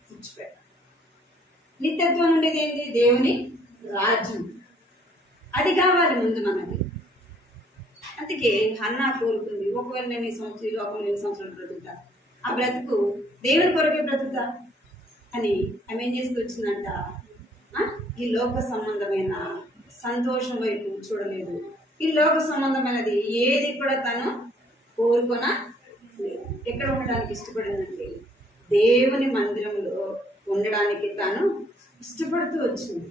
విడిచిపెట్టాలి. నిత్యత్వం ఉండేది ఏంటి, దేవుని రాజ్యం, అది కావాలి ముందు మనకి. అందుకే హన్నా కోరుకుంది, ఒకవేళ నేను ఈ లోకంలో 7 సంవత్సరాలు బ్రతుకుతా, ఆ బ్రతుకు దేవుని కొరకే బ్రతుకుతా అని ఆమె ఏం చేస్తూ వచ్చిందంట, ఈ లోక సంబంధమైన సంతోషం వైపు చూడలేదు. ఈ లోక సంబంధమైనది ఏది కూడా తను కోరుకొన లేదు. ఎక్కడ ఉండడానికి ఇష్టపడిందంటే దేవుని మందిరంలో ఉండడానికి తాను ఇష్టపడుతూ వచ్చింది.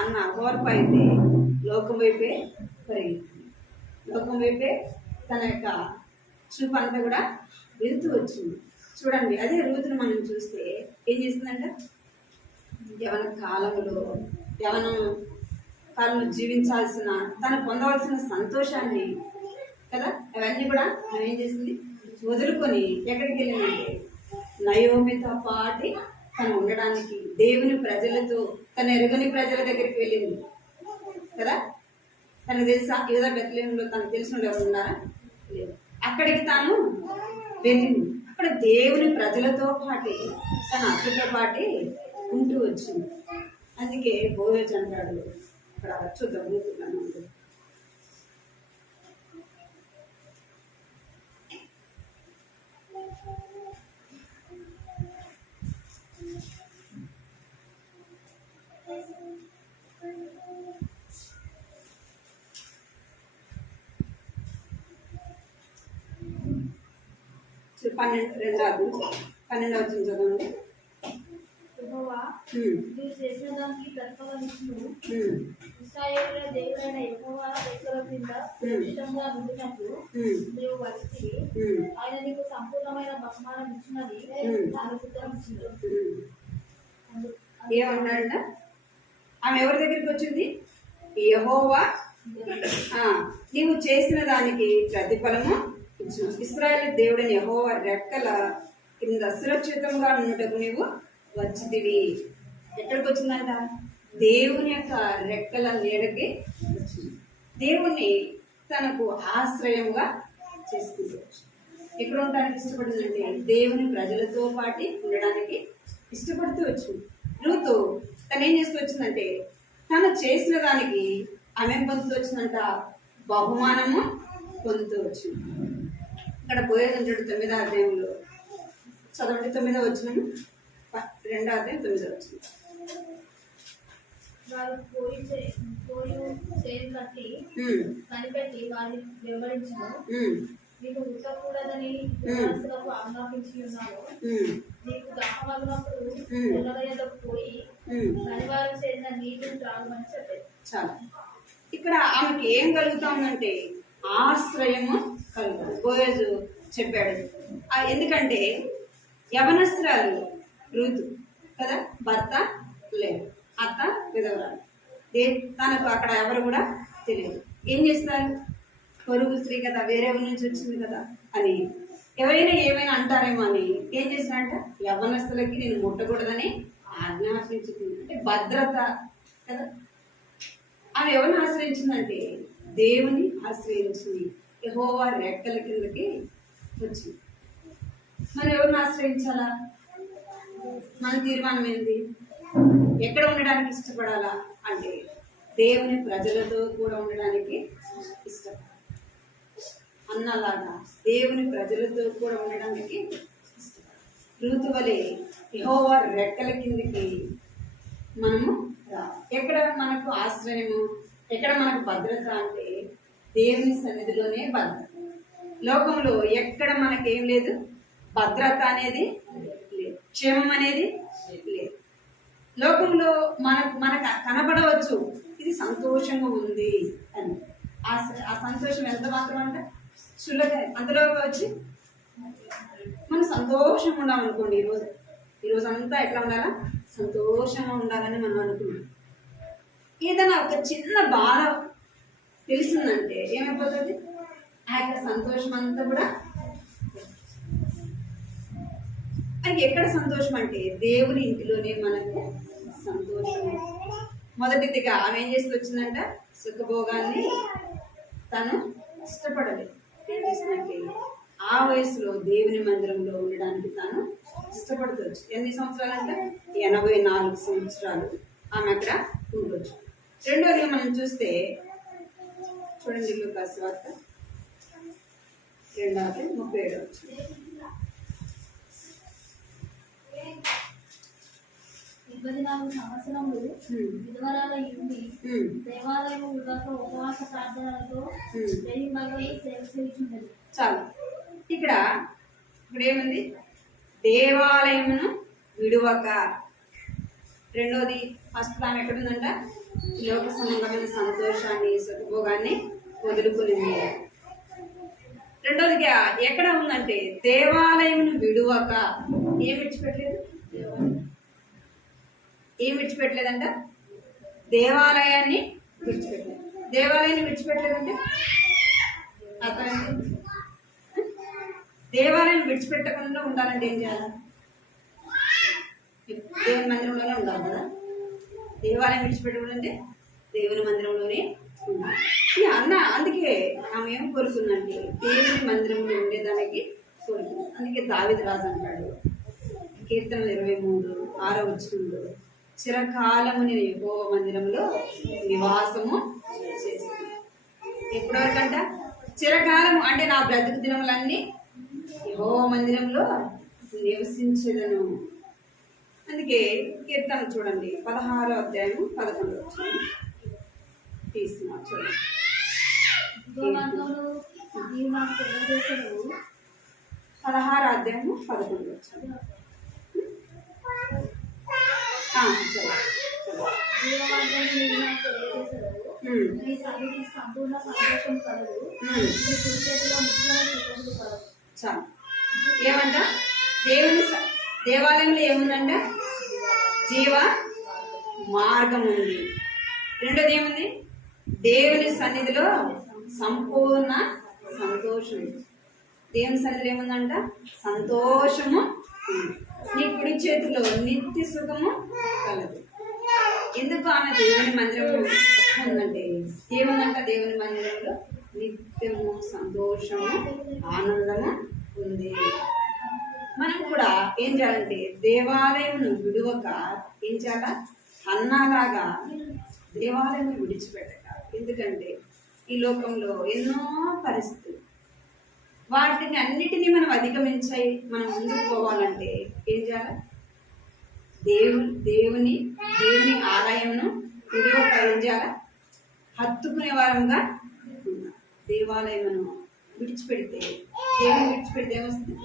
అన్న ఓర్పు అయితే లోకం వైపే పరిగెత్తింది. లోకం వైపే తన యొక్క చూపు అంతా కూడా వెళ్తూ వచ్చింది. చూడండి, అదే రూతును మనం చూస్తే ఏం చేసిందంట, యవన కాలంలో జీవించాల్సిన, తను పొందవలసిన సంతోషాన్ని కదా అవన్నీ కూడా ఆమె ఏం చేసింది, వదులుకొని ఎక్కడికి వెళ్ళిందంటే నయోమితో పాటి తను ఉండడానికి దేవుని ప్రజలతో, తన ఎరుగని ప్రజల దగ్గరికి వెళ్ళింది కదా. తనకు తెలుసా యూదా బెత్లెహేములో తనకు తెలిసిన ఎవరు ఉన్నారా? లేదు. అక్కడికి తాను వెళ్ళింది. అక్కడ దేవుని ప్రజలతో పాటి తన అత్తతో పాటి ఉంటూ వచ్చింది. అందుకే బోయజ్ అంటాడు, అక్కడ చూద్దాం అనుకుంటున్నాను. పన్నెండవ చదవండి. యెహోవా నీవు చేసిన దానికి ప్రతిఫలమిచ్చును. ఇశ్రాయేలుల దేవుడైన యెహోవా రెక్కల క్రింద సురక్షితంగా ఉండినట్లు నీవు వచ్చితివి. ఆయన నీకు సంపూర్ణమైన బహుమానం ఇచ్చినది నాకు చిత్రమిచ్చింది. ఏమన్నాడంట? ఆమె ఎవరి దగ్గరికి వచ్చింది? యెహోవా నీవు చేసిన దానికి ప్రతిఫలము ఇచ్చును. ఇశ్రాయేలు దేవుడైన యెహోవా రెక్కల కింద సురక్షితంగా ఉన్నటకు నీవు వచ్చితివి. ఎక్కడికి వచ్చిందంట? దేవుని యొక్క రెక్కల నీడకి వచ్చింది. దేవుణ్ణి తనకు ఆశ్రయంగా చేసుకుంటూ ఎక్కడ ఉండడానికి ఇష్టపడిందంటే దేవుని ప్రజలతో పాటు ఉండడానికి ఇష్టపడుతూ వచ్చింది. రూతు తను ఏం చేస్తూ వచ్చిందంటే తను చేసిన దానికి ఆమె పొందుతూ వచ్చిందంట, బహుమానము పొందుతూ వచ్చింది. ఇక్కడ బోయజ్ అంటాడు 9వ అధ్యాయంలో, చదవండి 9వ వచనం, 2వ అధ్యాయం 9వ వచనం. వారు పోయి చేయి కట్టి కనిపెట్టి వారిని వెంబడించను. నీకు ఉట్టకూడదని యవనస్తులకు ఆజ్ఞాపించి ఉన్నాను. నీకు దాహమగినప్పుడు పొలగయలకు పోయి కనివారు చేసిన నీటిని త్రాగమని చెప్పారు. చాలా ఇక్కడ ఆమెకి ఏం కలుగుతుందంటే ఆశ్రయము కలుగుతుంది. బోయజు చెప్పాడు. ఎందుకంటే యవనస్తురాలు రూతు కదా, భర్త లేదు, అత్త విధవరాలు, తనకు అక్కడ ఎవరు కూడా తెలియదు. ఏం చేస్తారు, పొరుగు స్త్రీ కదా, వేరే నుంచి వచ్చింది కదా అని ఎవరైనా ఏమైనా అంటారేమో అని ఏం చేసినారంట, యవనస్తులకి నేను ముట్టకూడదని ఆజ్ఞాపించింది. అంటే భద్రత కదా. ఆమె ఎవరిని ఆశ్రయించిందంటే దేవుని ఆశ్రయించింది. యెహోవా రెక్కల కిందకి వచ్చింది. మనం ఎవరిని ఆశ్రయించాలా? మన తీర్మానం ఏంది? ఎక్కడ ఉండడానికి ఇష్టపడాలా అంటే దేవుని ప్రజలతో కూడా ఉండడానికి ఇష్టపడాలి. అన్నలాగా దేవుని ప్రజలతో కూడా ఉండడానికి ఇష్టపడాలి. రూతు వలె యెహోవా రెక్కల కిందకి మనము ఎక్కడ మనకు ఆశ్రయము, ఎక్కడ మనకు భద్రత అంటే దేవుని సన్నిధిలోనే భద్రత. లోకంలో ఎక్కడ మనకేం లేదు, భద్రత అనేది లేదు, క్షేమం అనేది లేదు. లోకంలో మనకు కనబడవచ్చు ఇది సంతోషంగా ఉంది అని. ఆ సంతోషం ఎంత మాత్రం అంటే చుల్లగా అంతలోకి వచ్చి మనం సంతోషంగా ఉండాలనుకోండి. ఈరోజు అంతా ఎట్లా ఉండాలా, సంతోషంగా ఉండాలని మనం అనుకున్నాం. ఏదైనా ఒక చిన్న బాధ తెలిసిందంటే ఏమైపోతుంది, ఆ యొక్క సంతోషం అంతా కూడా. అది ఎక్కడ సంతోషం అంటే దేవుని ఇంటిలోనే మనకు సంతోషం. మొదటిదిగా ఆమె ఏం చేస్తూ వచ్చిందంట, సుఖభోగాన్ని తను ఇష్టపడలేదు. ఏం చేసిందంటే ఆ వయసులో దేవుని మందిరంలో ఉండడానికి తాను ఇష్టపడుతూ. ఎన్ని సంవత్సరాలు అంటే 84 సంవత్సరాలు ఆమె అక్కడ ఉండొచ్చు. రెండోదిగా మనం చూస్తే చూడండి, లూకాసు వార్త 2:37. 24 సంవత్సరములు విధవరాల ఉండి దేవాలయం వృధాతో ఉపవాస ప్రార్థనలతో సేవ చేయుచున్నది. చాలు. ఇక్కడ ఏముంది, దేవాలయమును విడువక. రెండోది ఫస్ట్ ఆమె ఎక్కడుందంట? లోక సంబంధమైన సంతోషాన్ని సుఖభోగాన్ని వదులుకునింది. రెండోదిగా ఎక్కడ ఉందంటే దేవాలయమును విడువక. ఏం విడిచిపెట్టలేదు? ఏం విడిచిపెట్టలేదంట? దేవాలయాన్ని విడిచిపెట్టలేదు. దేవాలయాన్ని విడిచిపెట్టలేదంటే అర్థమైంది. దేవాలయాన్ని విడిచిపెట్టకుండా ఉండాలంటే ఏం చేయాలి? దేవుని మందిరంలోనే ఉండాలి కదా. దేవాలయం విడిచిపెట్టకూడంటే దేవుని మందిరంలోనే ఉండాలి. అందుకే ఆమె ఏం కోరుకుందంటే దేవుని మందిరంలో ఉండేదానికి కోరుకుంది. అందుకే దావీదు రాజు అంటాడు కీర్తనలు 23:6 చిరకాలము నేను యెహోవా మందిరంలో నివాసము చేస్తాను. ఎప్పటి వరకు అంట? చిరకాలము అంటే నా బ్రతుకు దినములన్నీ యెహోవా మందిరంలో నివసించేదను. అందుకే కీర్తన చూడండి 16:11 తీసుకున్నా చూడండి. 16:11 చాలు. ఏమంట? దేవాలయంలో ఏముందంట? జీవ మార్గం ఉంది. రెండోది ఏముంది? దేవుని సన్నిధిలో సంపూర్ణ సంతోషం. దేవుని సన్నిధిలో ఏముందంట? సంతోషము. నీ కుడి చేతిలో నిత్య సుఖము కలదు. ఎందుకు ఆమె దేవుని మందిరంలో ఉందంటే ఏముందంట? దేవుని మందిరంలో నిత్యము సంతోషము ఆనందము ఉంది. మనం కూడా ఏం చేయాలంటే దేవాలయమును విడువక ఏం చేయాలా? అన్నలాగా దేవాలయం విడిచిపెట్టక. ఎందుకంటే ఈ లోకంలో ఎన్నో పరిస్థితులు, వాటిని అన్నిటినీ మనం అధిగమించాయి మనం ముందుకు పోవాలంటే ఏం చేయాలి? దేవుని ఆలయంను విడువక ఏం చేయాలా? హత్తుకునే వారంగా దేవాలయమును విడిచిపెడితే, దేవుని విడిచిపెడితే ఏమొస్తుంది?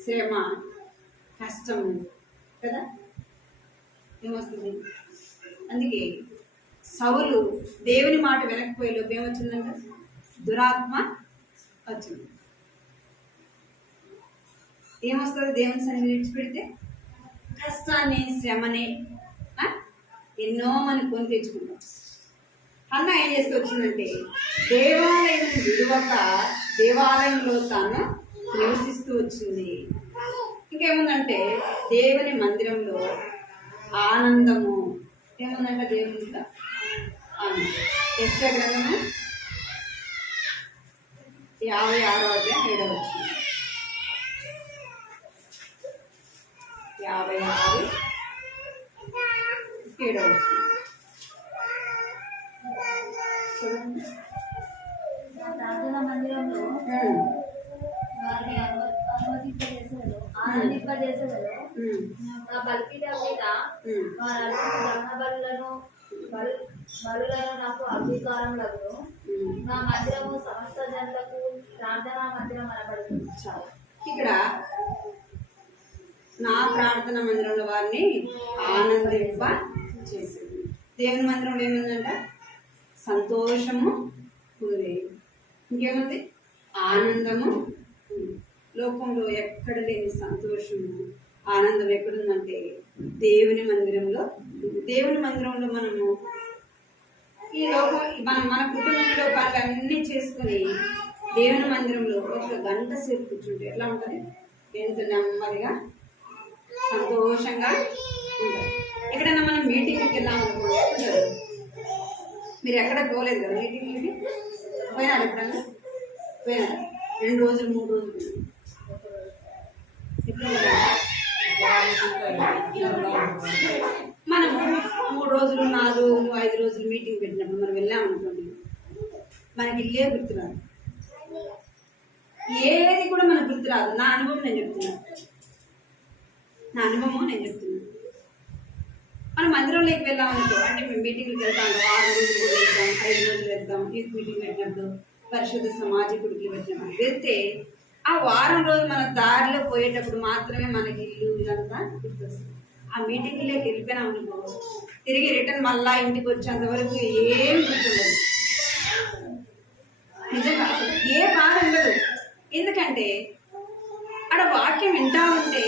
శ్రమ, కష్టము కదా, ఏమొస్తుంది? అందుకే సౌలు దేవుని మాట వెనక్కిపోయే లోపు ఏమొచ్చిందంట? దురాత్మ వచ్చింది. ఏమొస్తుంది? దేవుని సన్నిధిని విడిచిపెడితే కష్టాన్ని, శ్రమని ఎన్నో మనం కొని తెచ్చుకుంటాం. అన్న ఏం చేస్తూ వచ్చిందంటే దేవాలయం విడువక దేవాలయంలో తాను నివసిస్తూ వచ్చింది. ఇంకేముందంటే దేవుని మందిరంలో ఆనందము. ఏముందంట? దేవుని ఆనందం. యెషయా గ్రంథము 56:7 56:7 ప్రార్థనా మందిరంలో వారిని ఆనందింపజేసేదను. నా బలిపీఠం మీద వారు అర్పించే దహన బలులను నాకు అంగీకారం లగును. నా మందిరము సమస్త జనులకు ప్రార్థనా మందిరం అనబడుతుంది. ఇక్కడ నా ప్రార్థన మందిరంలో వారిని ఆనందింప చేసింది. దేవుని మందిరంలో ఏముందంట? సంతోషము ఉంది. ఇంకేముంది? ఆనందము ఉంది. లోకంలో ఎక్కడ లేని సంతోషము, ఆనందం ఎక్కడుందంటే దేవుని మందిరంలో. దేవుని మందిరంలో మనము ఈ లోకం మన కుటుంబంలో పనులన్నీ చేసుకుని దేవుని మందిరంలో ఒక గంట సేపు కూర్చుంటే ఎట్లా ఉంటుంది? ఎంత నెమ్మదిగా సంతోషంగా ఉంటుంది. ఎక్కడైనా మనం మీటింగ్కి వెళ్ళామనుకోండి, మీరు ఎక్కడ పోలేదు కదా మీటింగ్కి? పోయినారు ఎప్పుడన్నా? పోయినారు. 2 రోజులు 3 రోజులు మనం 3 రోజులు 4 రోజులు 5 రోజులు మీటింగ్ పెట్టినప్పుడు మనం వెళ్ళామనుకోండి, మనకి ఇల్లే గుర్తురాదు, ఏది కూడా మనకు గుర్తురాదు. నా అనుభవం నేను చెప్తున్నాను. మనం మందిరంలోకి వెళ్ళామనుకో, అంటే మేము మీటింగ్కి వెళ్తాం, 6 రోజులు వెళ్తాం, 5 రోజులు వెళ్తాం, యూత్ మీటింగ్ పెట్టినప్పుడు, పరిశుద్ధ సమాజ గుడికి పెట్టినప్పుడు వెళ్తే ఆ వారం రోజు మన దారిలో పోయేటప్పుడు మాత్రమే మనకి ఇల్లు ఇదంతా గుర్తొస్తుంది. ఆ మీటింగ్లోకి వెళ్ళిపోయినాం అనుకో, తిరిగి రిటర్న్ మళ్ళా ఇంటికి వచ్చేంత వరకు ఏం గుర్తుండదు. నిజంగా అసలు ఏ బాధ ఉండదు. ఎందుకంటే అక్కడ వాక్యం వింటా ఉంటే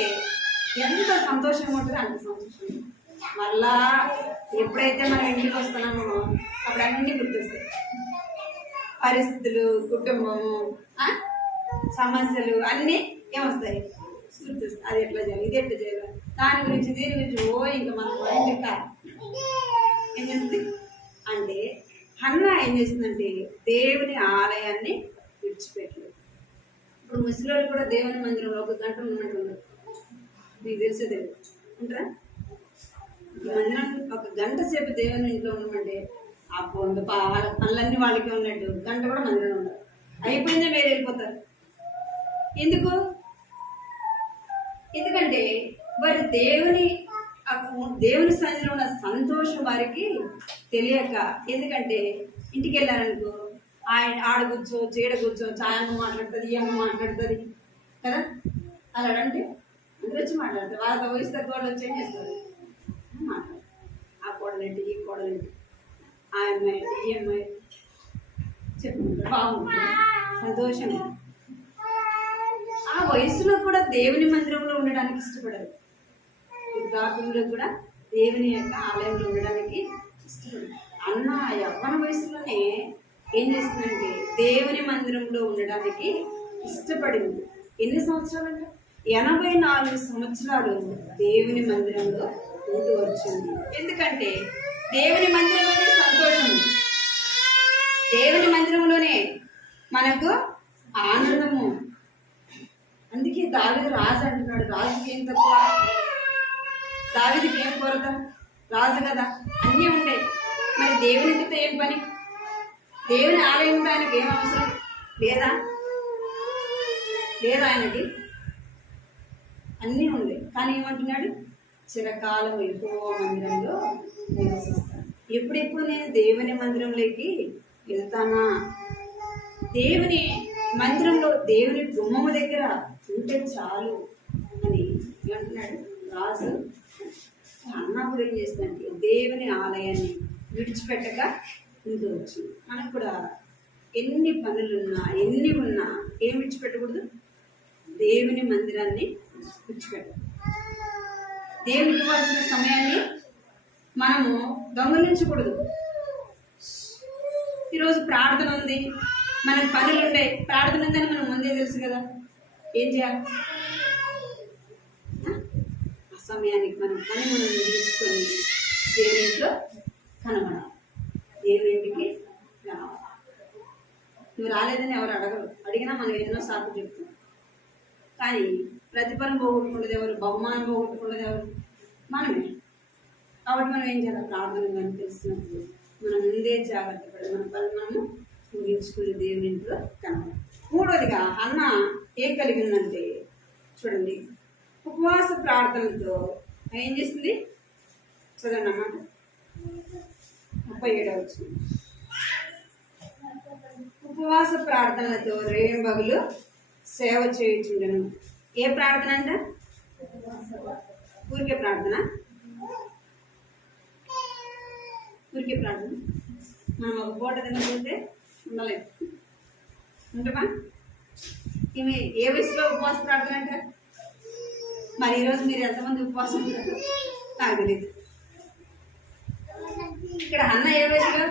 ఎంత సంతోషంగా ఉంటుందో అంత సంతోషం. మళ్ళా ఎప్పుడైతే మనం ఇంటికి వస్తున్నామో అప్పుడు అన్నీ గుర్తొస్తాయి. పరిస్థితులు, కుటుంబము, సమస్యలు అన్నీ ఏమొస్తాయి, గుర్తొస్తాయి. అది ఎట్లా చేయాలి, ఇది ఎట్లా చేయాలి, దాని గురించి దీని గురించి ఇంకా మనం ఇంకా ఏం చేస్తుంది అంటే, హన్నా ఏం చేస్తుందంటే దేవుని ఆలయాన్ని విడిచిపెట్టలేదు. ఇప్పుడు ముస్లింలు కూడా దేవుని మందిరంలో 1 గంట ఉన్నట్టు మీకు తెలిసే తెలియదు ఉంటారా? మందిరం 1 గంట సేపు దేవుని ఇంట్లో ఉండమంటే ఆ పొందు వాళ్ళ పనులన్నీ వాళ్ళకి ఉన్నట్టు గంట కూడా మందిరం ఉండదు. అయిపోయిందే మీరు వెళ్ళిపోతారు. ఎందుకంటే వారి దేవుని సన్నిధిలో ఉన్న సంతోషం వారికి తెలియక, ఎందుకంటే ఇంటికి వెళ్ళారనుకో ఆడ కూర్చో, చీడ కూర్చో, చాయమ్మ మాట్లాడుతుంది, ఈ అమ్మ మాట్లాడుతుంది కదా. అలా అంటే అందరూ వచ్చి మాట్లాడతారు. వాళ్ళతో వయసు తక్కువ వాళ్ళు వచ్చి ఏం చేస్తారు, మాట్లాడతారు. ఆ కోడలేంటి, ఈ కోడలేంటి, ఆ అమ్మాయి ఈ అమ్మాయి చెప్పుకుంటారు, బాగుంటుంది, సంతోషంగా. ఆ వయసులో కూడా దేవుని మందిరంలో ఉండడానికి ఇష్టపడరు. వృద్ధాప్యంలో కూడా దేవుని యొక్క ఆలయంలో ఉండడానికి ఇష్టపడరు. అన్న యవ్వన వయసులోనే ఏం చేస్తుందంటే దేవుని మందిరంలో ఉండడానికి ఇష్టపడింది. ఎన్ని సంవత్సరాలు అంటే 84 సంవత్సరాలు దేవుని మందిరంలో ఉంటూ వచ్చింది. ఎందుకంటే దేవుని మందిరంలోనే సంతోషం, దేవుని మందిరంలోనే మనకు ఆనందము. అందుకే దావీదు రాజు అంటున్నాడు, రాజుకి ఏం తక్కువ, దావీదుకి ఏం కొరత, రాజు కదా, అన్నీ ఉంటాయి. మరి దేవునితో ఏం పని, దేవుని ఆలయంతో ఆయనకి ఏం అవసరం లేదా ఆయనకి అన్నీ ఉన్నాయి. కానీ ఏమంటున్నాడు, చిరకాలం యెహోవా మందిరంలో నివసిస్తాను. ఎప్పుడెప్పుడు నేను దేవుని మందిరంలోకి వెళ్తానా, దేవుని మందిరంలో దేవుని గుమ్మము దగ్గర ఉంటే చాలు అని ఏమంటున్నాడు రాజు. అన్నప్పుడు ఏం చేస్తుందంటే దేవుని ఆలయాన్ని విడిచిపెట్టక ఉంటూ వచ్చింది. మనకు కూడా ఎన్ని పనులున్నా ఎన్ని ఉన్నా ఏం విడిచిపెట్టకూడదు, దేవుని మందిరాన్ని విడిచిపెట్టాలి. దేవునికి ఇవ్వాల్సిన సమయాన్ని మనము దొంగలించకూడదు. ఈరోజు ప్రార్థన ఉంది, మనకు పనులు ఉంటాయి, ప్రార్థన ఉందని మనం ముందే తెలుసు కదా, ఏం చేయాలి, ఆ సమయానికి మనం నిలుచుకొని దేవునింట్లో కనబడాలి, దేవునింటికి రావాలి. నువ్వు రాలేదని ఎవరు అడగరు, అడిగినా మనం ఎన్నో సార్లు చెప్తాం. కానీ ప్రతిఫలం పోగొట్టుకున్నది ఎవరు, బహుమానం పోగొట్టుకున్నది ఎవరు, మనమే. కాబట్టి మనం ఏం చేయాలి, ప్రార్థన కానీ తెలిసినప్పుడు మనం ముందే జాగ్రత్త పడి మన పని మనము ముగించుకుని దేవుని ఇంట్లో కనబడాలి. మూడవదిగా అన్న ఏం కలిగిందంటే చూడండి, ఉపవాస ప్రార్థనలతో ఏం చేస్తుంది, చదవండి అన్నమాట 37వ వచనం. ఉపవాస ప్రార్థనలతో రేయింబగలు సేవ చేయుచుండెను. ఏ ప్రార్థన అంట, ఊరికే ప్రార్థన, ఊరికే ప్రార్థన. మనం ఒక పూట తినకపోతే ఉండలేదు, ఉంటామా? ఈమె ఏ వయసులో ఉపవాస ప్రార్థన అంటారు? మరి ఈరోజు మీరు ఎంతమంది ఉపవాసం ఉంటారు నాకు తెలియదు. ఇక్కడ అన్న ఏ వయసులో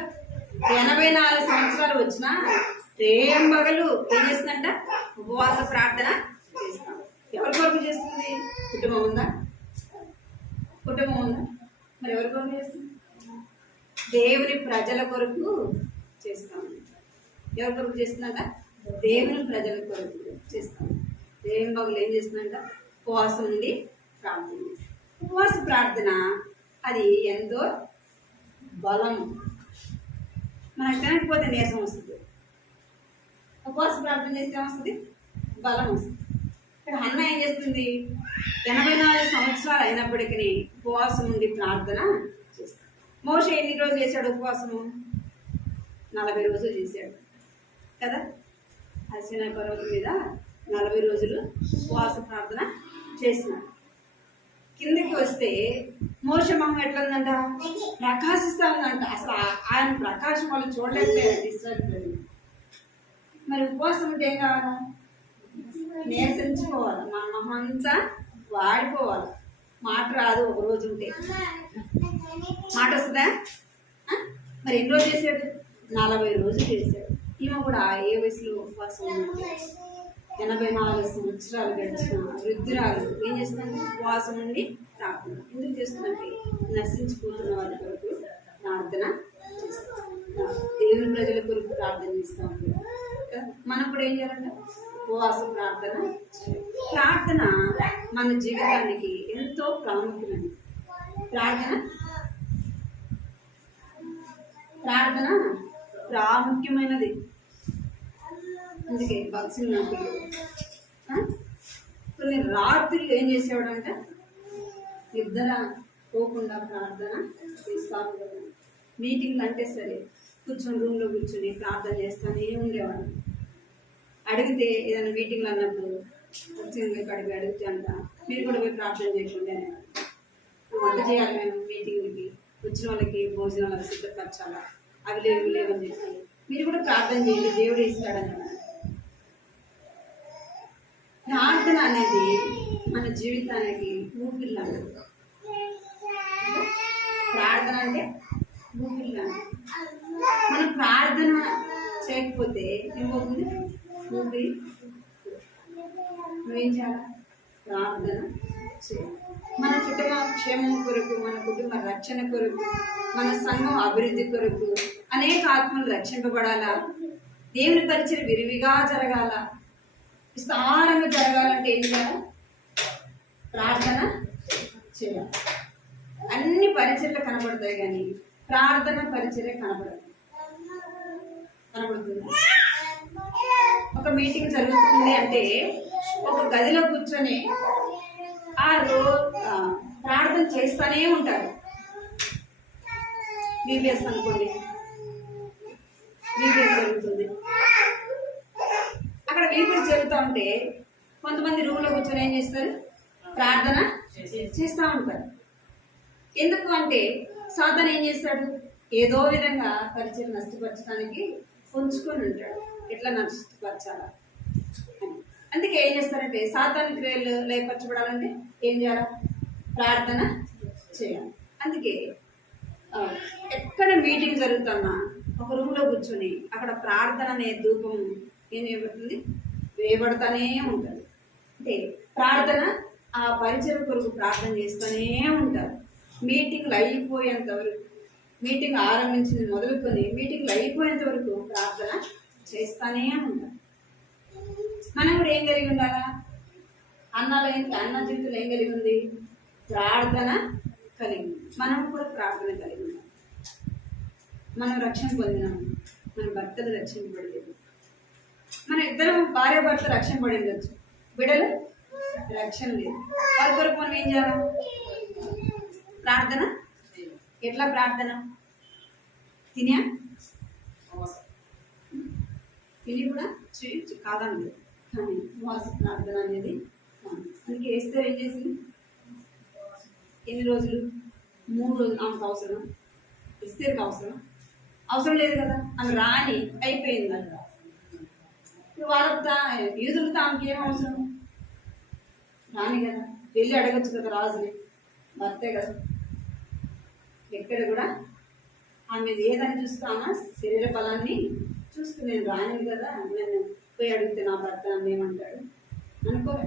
84 సంవత్సరాలు వచ్చినా రేయింబగలు ఏం చేస్తుందంట, ఉపవాస ప్రార్థన చేస్తాం. ఎవరి కొరకు చేస్తుంది, కుటుంబం ఉందా, మరి ఎవరి కొరకు చేస్తుంది, దేవుని ప్రజల కొరకు చేస్తాం. ఎవరి కొరకు చేస్తుందంట, దేవుని ప్రజల కొరకు చేస్తాం. రేయింబగలు ఏం చేస్తుందంట, ఉపవాసం ఉండి ప్రార్థన చేస్తాం. ఉపవాస ప్రార్థన అది ఎంతో బలం. మనకు తినకపోతే నీరసం వస్తుంది, ఉపవాస ప్రార్థన చేస్తే ఏమొస్తుంది, బలం వస్తుంది. ఇక్కడ అన్న ఏం చేస్తుంది, 84 సంవత్సరాలు అయినప్పటికీ ఉపవాసం ఉండి ప్రార్థన చేస్తాడు. మోషే ఎన్ని రోజులు చేశాడు ఉపవాసము, 40 రోజులు చేశాడు కదా. ఆ సీనాయి పర్వతం మీద 40 రోజులు ఉపవాస ప్రార్థన చేసినాడు. కిందకి వస్తే మోషే మొహం ఎట్లా ఉందంట, ప్రకాశిస్తా ఉందంట. అసలు ఆయన ప్రకాశం వాళ్ళు చూడలేకపోయారు ఇశ్రాయేలు. మరి ఉపవాసం అంటే ఏం కావాలా, నేర్చించుకోవాలి, మన మొహం అంతా వాడిపోవాలి. మాట రాదు ఒక రోజు ఉంటే, మాట వస్తుందా? మరి ఎన్ని రోజులు చేశాడు? 40 రోజులు చేశాడు. ఈమె కూడా ఏ వయసులో ఉపవాసం ఉందంటే 84 సంవత్సరాలు గడిచిన వృద్ధురాలు ఏం చేస్తుందంటే ఉపవాసం నుండి ప్రార్థన ఎందుకు చేస్తుందంటే నశించిపోతున్న వాళ్ళ కొరకు ప్రార్థన చేస్తాం. దేవుని ప్రజల కొరకు ప్రార్థన చేస్తాం. మనం కూడా ఏం చేయాలంటే ఉపవాస ప్రార్థన. ప్రార్థన మన జీవితానికి ఎంతో ప్రాముఖ్యమైనది. ప్రార్థన ప్రాముఖ్యమైనది. అందుకే భక్తులు నాకు కొన్ని రాత్రులు ఏం చేసేవాడంటే నిద్ర పోకుండా ప్రార్థన చేస్తాను కదా. మీటింగ్లు అంటే సరే కూర్చొని రూమ్లో కూర్చొని ప్రార్థన చేస్తానే ఉండేవాడు. అడిగితే ఏదైనా మీటింగ్లు అన్నప్పుడు వచ్చింది కడిగి అడిగితే అంట మీరు కూడా పోయి ప్రార్థన చేయకుండా వంట చేయాలి, మేము మీటింగ్లకి వచ్చిన వాళ్ళకి భోజనాలు సిద్ధపరచాలా, అవి లేవు లేవని చెప్పి మీరు కూడా ప్రార్థన చేయండి, దేవుడు ఇస్తాడని. ప్రార్థన అనేది మన జీవితానికి ఊపిరిలాంటి. ప్రార్థన అంటే ఊపిరిలాంటి. మనం ప్రార్థన చేయకపోతే ఏమవుతుంది? ఊపిరి. నువ్వేం చేయాలి? ప్రార్థన చేయాలి. మన కుటుంబ క్షేమం కొరకు, మన కుటుంబ రక్షణ కొరకు, మన సంఘం అభివృద్ధి కొరకు అనేక ఆత్మలు రక్షింపబడాలా, దేవుని పరిచయం విరివిగా జరగాల, విస్తారంగా జరగాలంటే ఏం చేయాలి? ప్రార్థన చేయాలి. అన్ని పరిచర్లు కనబడతాయి కానీ ప్రార్థన పరిచర్య కనబడుతుంది. ఒక మీటింగ్ జరుగుతుంది అంటే ఒక గదిలో కూర్చొని ప్రార్థన చేస్తూనే ఉంటారు. బీబీఎస్ అనుకోండి, బీబీఎస్ జరుగుతుంది. అక్కడ బీబీఎస్ జరుగుతూ ఉంటే కొంతమంది రూమ్లో కూర్చొని ఏం చేస్తారు? ప్రార్థన చేస్తూ ఉంటారు. ఎందుకు అంటే సాతాను ఏం చేస్తాడు? ఏదో విధంగా పరిచయం నష్టపరచడానికి ఉంచుకొని ఉంటాడు. ఎట్లా నష్టపరచాలా. అందుకే ఏం చేస్తారంటే సాతాను క్రియలు లేపరచబడాలంటే ఏం చేయాలి? ప్రార్థన చేయాలి. అందుకే ఎక్కడ మీటింగ్ జరుగుతున్నా ఒక రూమ్లో కూర్చొని అక్కడ ప్రార్థన అనే ధూపం ఏం చేయబడుతుంది? వేయబడతానే ఉంటుంది. అంటే ప్రార్థన ఆ పరిచయం కొరకు ప్రార్థన చేస్తూనే ఉంటారు. మీటింగ్లు అయిపోయేంత వరకు, మీటింగ్ ఆరంభించింది మొదలుకొని మీటింగ్లు అయిపోయేంత వరకు ప్రార్థన చేస్తూనే ఉంటారు. మనం కూడా ఏం కలిగి ఉండాలా? అన్న జీవితంలో ఏం కలిగి ఉంది? ప్రార్థన కలిగి ఉంది. మనం కూడా ప్రార్థన కలిగి ఉన్నాం. మనం రక్షణ పొందినాము, మన భర్తలు రక్షింపబడలేదు. మన ఇద్దరం భార్య భర్త రక్షణ పడి ఉండొచ్చు, బిడ్డలు రక్షణ లేదు. వారి కొరకు మనం ఏం చేయాలి? ప్రార్థన. ఎట్లా ప్రార్థన? తిని కూడా కాదండి, కానీ ఉపవాస ప్రార్థన అనేది. అందుకే ఎస్తేర్ ఏం చేసింది? ఎన్ని రోజులు? 3 రోజులు. ఆమెకు అవసరం, ఎస్తేర్కి అవసరం లేదు కదా. ఆమె రాని అయిపోయింది కదా. ఇప్పుడు వాళ్ళతో యూదులతో ఆమెకి ఏం అవసరం? రాని కదా, వెళ్ళి అడగచ్చు కదా రాజుని, భర్తే కదా. ఎక్కడ కూడా ఆమె ఏదని చూస్తామా? శరీర బలాన్ని చూస్తూ నేను రాని కదా, నేను పోయి అడిగితే నా భర్త నన్ను ఏమంటాడు అనుకోలే.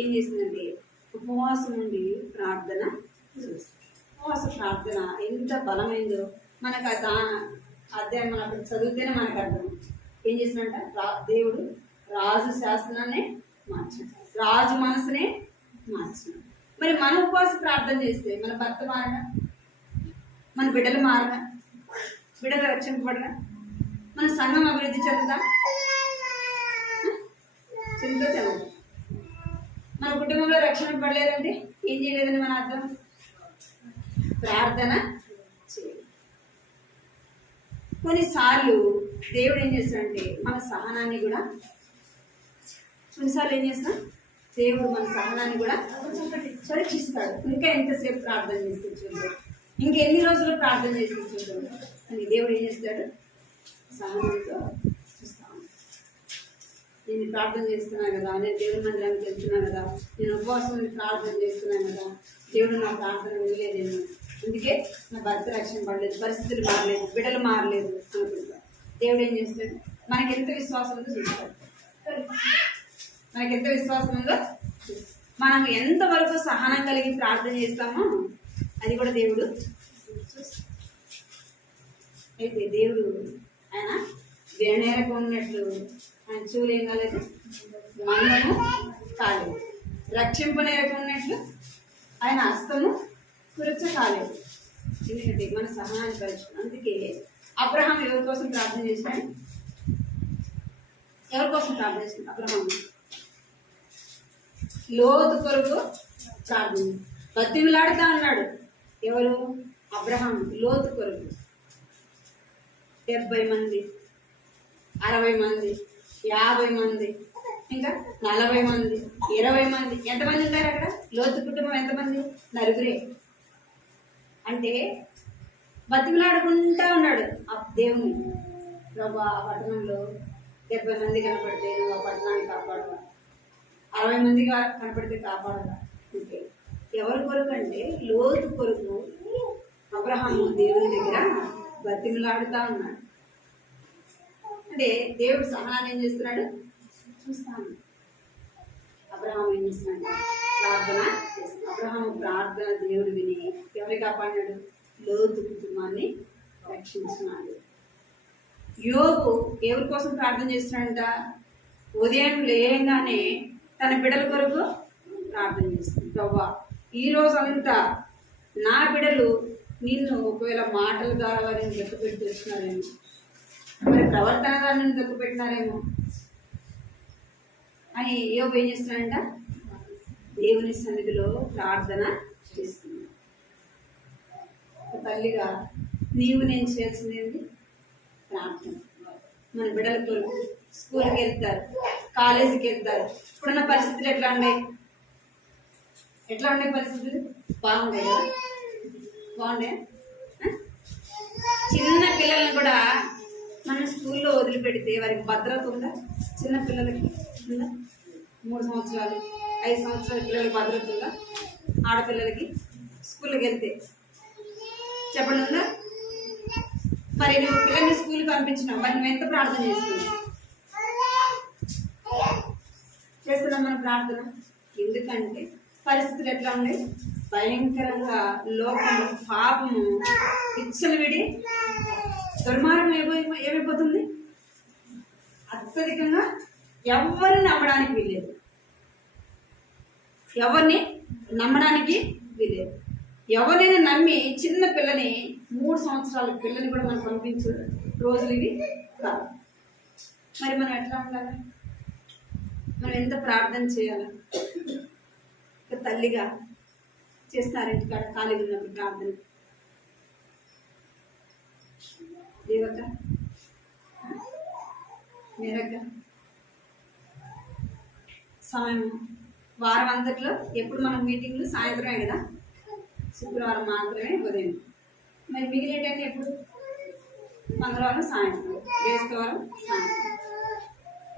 ఏం చేసిందంటే ఉపవాసం నుండి ప్రార్థన చేస్తుంది. ఉపవాస ప్రార్థన ఎంత బలమైందో మనకు అధ్యాయం మనం అప్పుడు చదివితేనే మనకు అర్థం. ఏం చేసినంట? దేవుడు రాజు శాసనాన్ని మార్చాడు, రాజు మనసునే మార్చాడు. మరి మన ఉపవాస ప్రార్థన చేస్తే మన భర్త మారన, మన బిడ్డలు మారన, బిడ్డలు రక్షింపబడరా, మన సంఘం అభివృద్ధి చెందుతా చెందదు. మన కుటుంబంలో రక్షణ పడలేదంటే ఏం చేయలేదని మన అర్థం? ప్రార్థన చేయాలి. కొన్నిసార్లు దేవుడు ఏం చేస్తాడంటే మన సహనాన్ని కూడా కొన్నిసార్లు ఏం చేస్తాం, దేవుడు మన సహనాన్ని కూడా పరీక్షిస్తాడు. ఇంకా ఎంతసేపు ప్రార్థన చేస్తే చూద్దాం, ఇంకెన్ని రోజులు ప్రార్థన చేస్తే చూద్దాం అని దేవుడు ఏం చేస్తాడు, సహనంతో చూస్తాను. నేను ప్రార్థన చేస్తున్నాను కదా, నేను దేవుడి మందిరానికి వెళ్తున్నాను కదా, నేను ఉపవాసం ఉండి ప్రార్థన చేస్తున్నాను కదా, దేవుడు నా ప్రార్థన వినలేదేమో, అందుకే నా భర్త రక్షణ పడలేదు, పరిస్థితులు మారలేదు, బిడ్డలు మారలేదు అనుకుంటాడు. దేవుడు ఏం చేస్తాడు, మనకి ఎంత విశ్వాసం ఉందో చూస్తాడు. మనకి ఎంత విశ్వాసం ఉందో, మనం ఎంతవరకు సహనం కలిగి ప్రార్థన చేస్తామో అది కూడా దేవుడు చూస్తాడు. అయితే దేవుడు ఆయన వేణేరకు ఉన్నట్లు ఆయన చూలు ఏం కాలేదు, మందము కాలేదు. రక్షింపనేరకు ఉన్నట్లు ఆయన హస్తము కురచ కాలేదు. ఎందుకంటే మన సహనాన్ని పరీక్ష. అందుకే అబ్రహాం ఎవరి కోసం ప్రార్థన చేశాడు, ఎవరి కోసం ప్రార్థన చేశాడు అబ్రహాం? లోతు కొరకు ప్రార్థన బతిమిలాడుతా ఉన్నాడు. ఎవరు? అబ్రహాం లోతు కొరకు. 70 మంది, 60 మంది, 50 మంది, ఇంకా 40 మంది, 20 మంది, ఎంతమంది ఉన్నారు అక్కడ? లోతు కుటుంబం ఎంతమంది? 4. అంటే బతిమలాడుకుంటా ఉన్నాడు ఆ దేవుని. ప్రభా, ఆ పట్టణంలో 70 మంది కనపడితే నువ్వు ఆ పట్టణాన్ని కాపాడవా, 60 మంది కనపడితే కాపాడవా. అంటే ఎవరి కొరకు అంటే లోతు కొరకు అబ్రహాము దేవుని దగ్గర బతిమలాడుతూ ఉన్నాడు. అంటే దేవుడు సహనాన్ని ఏం చేస్తున్నాడు చూస్తాను. అబ్రహాం ఏం చేస్తున్నాడు? ప్రార్థన చేస్తున్నాడు. అబ్రహాము ప్రార్థన దేవుడు విని ఎవరి కాపాడినాడు? లోతు కుటుంబాన్ని రక్షించినాడు. యోబు ఎవరి కోసం ప్రార్థన చేస్తున్నాడంట? ఉదయం లేయంగానే తన బిడ్డల కొరకు ప్రార్థన చేస్తుంది. ప్రభా, ఈ రోజంతా నా బిడ్డలు నిన్ను ఒకవేళ మాటల ద్వారా వారిని దొక్కుపెట్టి వచ్చినారేమో, మరి ప్రవర్తన ద్వారా నిన్ను దొక్కుపెట్టినారేమో అని యోబు ఏం చేస్తున్నాడంట? దేవుని సన్నిధిలో ప్రార్థన చేస్తున్నాడు. తల్లిగా నీవు నేను చేయాల్సింది ఏంటి? ప్రార్థన. మన బిడ్డల కొరకు స్కూల్కి వెళ్తారు, కాలేజీకి వెళ్తారు. ఇప్పుడున్న పరిస్థితులు ఎట్లా ఉన్నాయి? ఎట్లా ఉన్నాయి పరిస్థితులు? బాగుంటాయి కదా? బాగుండే. చిన్న పిల్లల్ని కూడా మనం స్కూల్లో వదిలిపెడితే వారికి భద్రత ఉందా? చిన్న పిల్లలకి ఉందా? 3 సంవత్సరాలు 5 సంవత్సరాల పిల్లలకి భద్రత ఉందా? ఆడపిల్లలకి స్కూల్కి వెళ్తే చెప్పండి, ఉందా? మరి నువ్వు పిల్లల్ని స్కూల్కి పంపించినావు, మరి నువ్వు ఎంత ప్రార్థన చేస్తున్నావు? చేస్తున్నాం మనం ప్రార్థన. ఎందుకంటే పరిస్థితులు ఎట్లా ఉన్నాయి? భయంకరంగా లోకము, పాపము పిచ్చలు విడి దుర్మార్గం ఏమైపోతుంది? అత్యధికంగా ఎవరిని నమ్మడానికి వీల్లేదు. ఎవరిని నమ్మడానికి వీల్లేదు. ఎవరినైనా నమ్మి చిన్న పిల్లని, 3 సంవత్సరాల పిల్లని కూడా మనం పంపించు రోజులు ఇవి కాదు. మరి మనం ఎట్లా ఉండాలి? మనం ఎంత ప్రార్థన చేయాలి? తల్లిగా చేస్తారంటే కాడ ఖాళీగా ఉన్నప్పుడు ప్రార్థన. దేవక, మేరక సమయం వారం అంతట్లో ఎప్పుడు మనం మీటింగ్లు సాయంత్రమే కదా, శుక్రవారం మాత్రమే ఉదయం. మరి మిగిలేటన్నీ ఎప్పుడు? మంగళవారం సాయంత్రం, బేస్తవారం సాయంత్రం.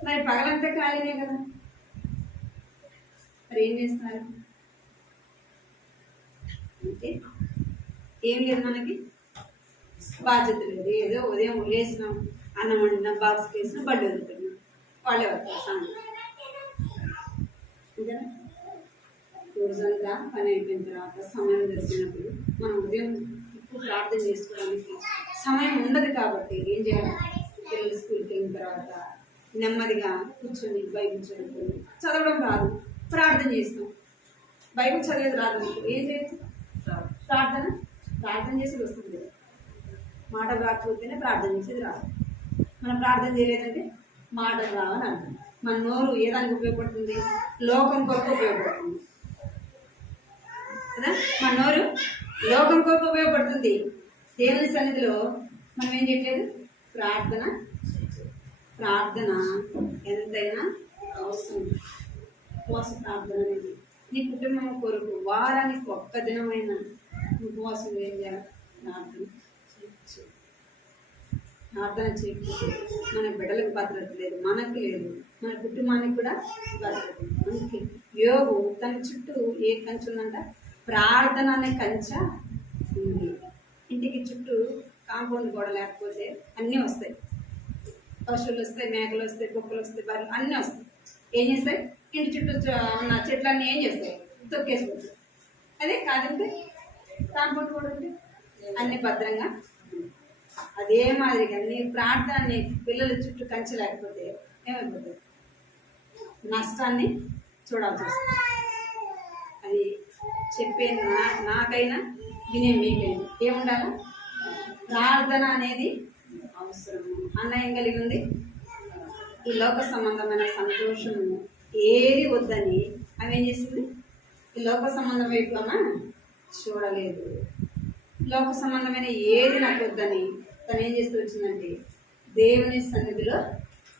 మరి పగలంతా ఖాళీనే కదా. మరి ఏం చేస్తున్నారు అంటే ఏం లేదు, మనకి బాధ్యత లేదు. ఏదో ఉదయం లేసినాం, అన్నం వండినాం, బాక్స్కి వేసినాం, బడ్డీ వదులుతున్నాం, వాళ్ళే వస్తారు సాయంత్రం. అంతేనా? రోజంతా పని అయిపోయిన తర్వాత సమయం దొరికినప్పుడు మనం ఉదయం ఎక్కువ ప్రార్థన చేసుకోవడానికి సమయం ఉండదు. కాబట్టి ఏం చేయాలి? పిల్లలు స్కూల్కి వెళ్ళిన తర్వాత నెమ్మదిగా కూర్చొని బైబిల్ చదువుకొని, చదవడం రాదు, ప్రార్థన చేస్తాం. బైబిల్ చదివేది రాదు, ఏం చేయొచ్చు? ప్రార్థన చేసేది వస్తుంది. మాట రాకపోతేనే ప్రార్థన చేసేది రాదు. మనం ప్రార్థన చేయలేదంటే మాటలు రావని అర్థం. మన నోరు ఏ దానికి ఉపయోగపడుతుంది? లోకం కొరకు ఉపయోగపడుతుంది కదా. మన నోరు లోకం కొరకు ఉపయోగపడుతుంది. దేవుని సన్నిధిలో మనం ఏం చేయట్లేదు? ప్రార్థన ఎంతైనా అవసరం. ఉపవాస ప్రార్థన అనేది నీ కుటుంబం కొరకు వారానికి ఒక్క దినమైన ఉపవాసం ఏం చేయాలి? ప్రార్థన చేయకపోతే మన బిడ్డలకు భద్రత లేదు, మనకు లేదు, మన కుటుంబానికి కూడా భద్రత లేదు. అందుకే యోగు తన చుట్టూ ఏ కంచె ఉందంట? ప్రార్థన అనే కంచె ఉంది. ఇంటికి చుట్టూ కాంపౌండ్ గోడ లేకపోతే అన్నీ వస్తాయి. పశువులు వస్తాయి, మేకలు వస్తాయి, కుక్కలు వస్తాయి, బర్రెలు అన్నీ వస్తాయి. ఏం చేస్తాయి? ఇంటి చుట్టూ ఉన్న చెట్లన్నీ ఏం చేస్తాయి? తొక్కేసుకుంటాయి. అదే కాదంటే కాంపౌండ్ గోడ ఉంటే అన్ని భద్రంగా. అదే మాదిరిగా నీ ప్రార్థన నీ పిల్లల చుట్టూ కంచె లేకపోతే ఏమైపోతుంది? నష్టాన్ని చూడాల్సి వస్తుంది. అది చెప్పే నాకైనా వినే మీకైనా ఏముండాలి? ప్రార్థన అనేది అవసరము. అన్నయం కలిగి ఉంది. ఈ లోక సంబంధమైన సంతోషము ఏది వద్దని ఆమె ఏం చేసింది? ఈ లోక సంబంధం వైపు అమ్మ చూడలేదు. లోక సంబంధమైన ఏది నాకు వద్దని తను ఏం చేస్తూ వచ్చిందంటే దేవుని సన్నిధిలో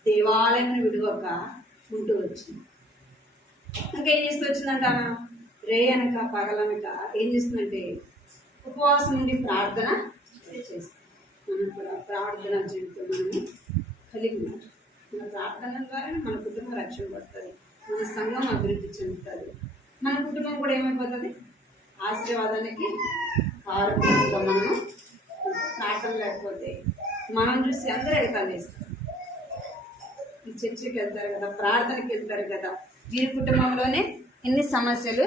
దేవాలయం విడువక ఉంటూ వచ్చింది. ఇంకా ఏం చేస్తూ వచ్చిందంట? రే అనక పగలనక ఏం చేస్తుందంటే ఉపవాసం నుండి ప్రార్థన చేస్తాం. మనం కూడా ప్రార్థన జీవితం మనము కలిగి ఉన్నారు. మన ప్రార్థన ద్వారా మన కుటుంబం రక్షణ పడుతుంది, మన సంఘం అభివృద్ధి చెందుతుంది, మన కుటుంబం కూడా ఏమైపోతుంది? ఆశీర్వాదానికి కారణంగా మనము ప్రార్థన లేకపోతే మనం చూసి అందరూ ఎగతాలు చేస్తారు. ఈ చర్చికి వెళ్తారు కదా, ప్రార్థనకి వెళ్తారు కదా, వీరి కుటుంబంలోనే ఎన్ని సమస్యలు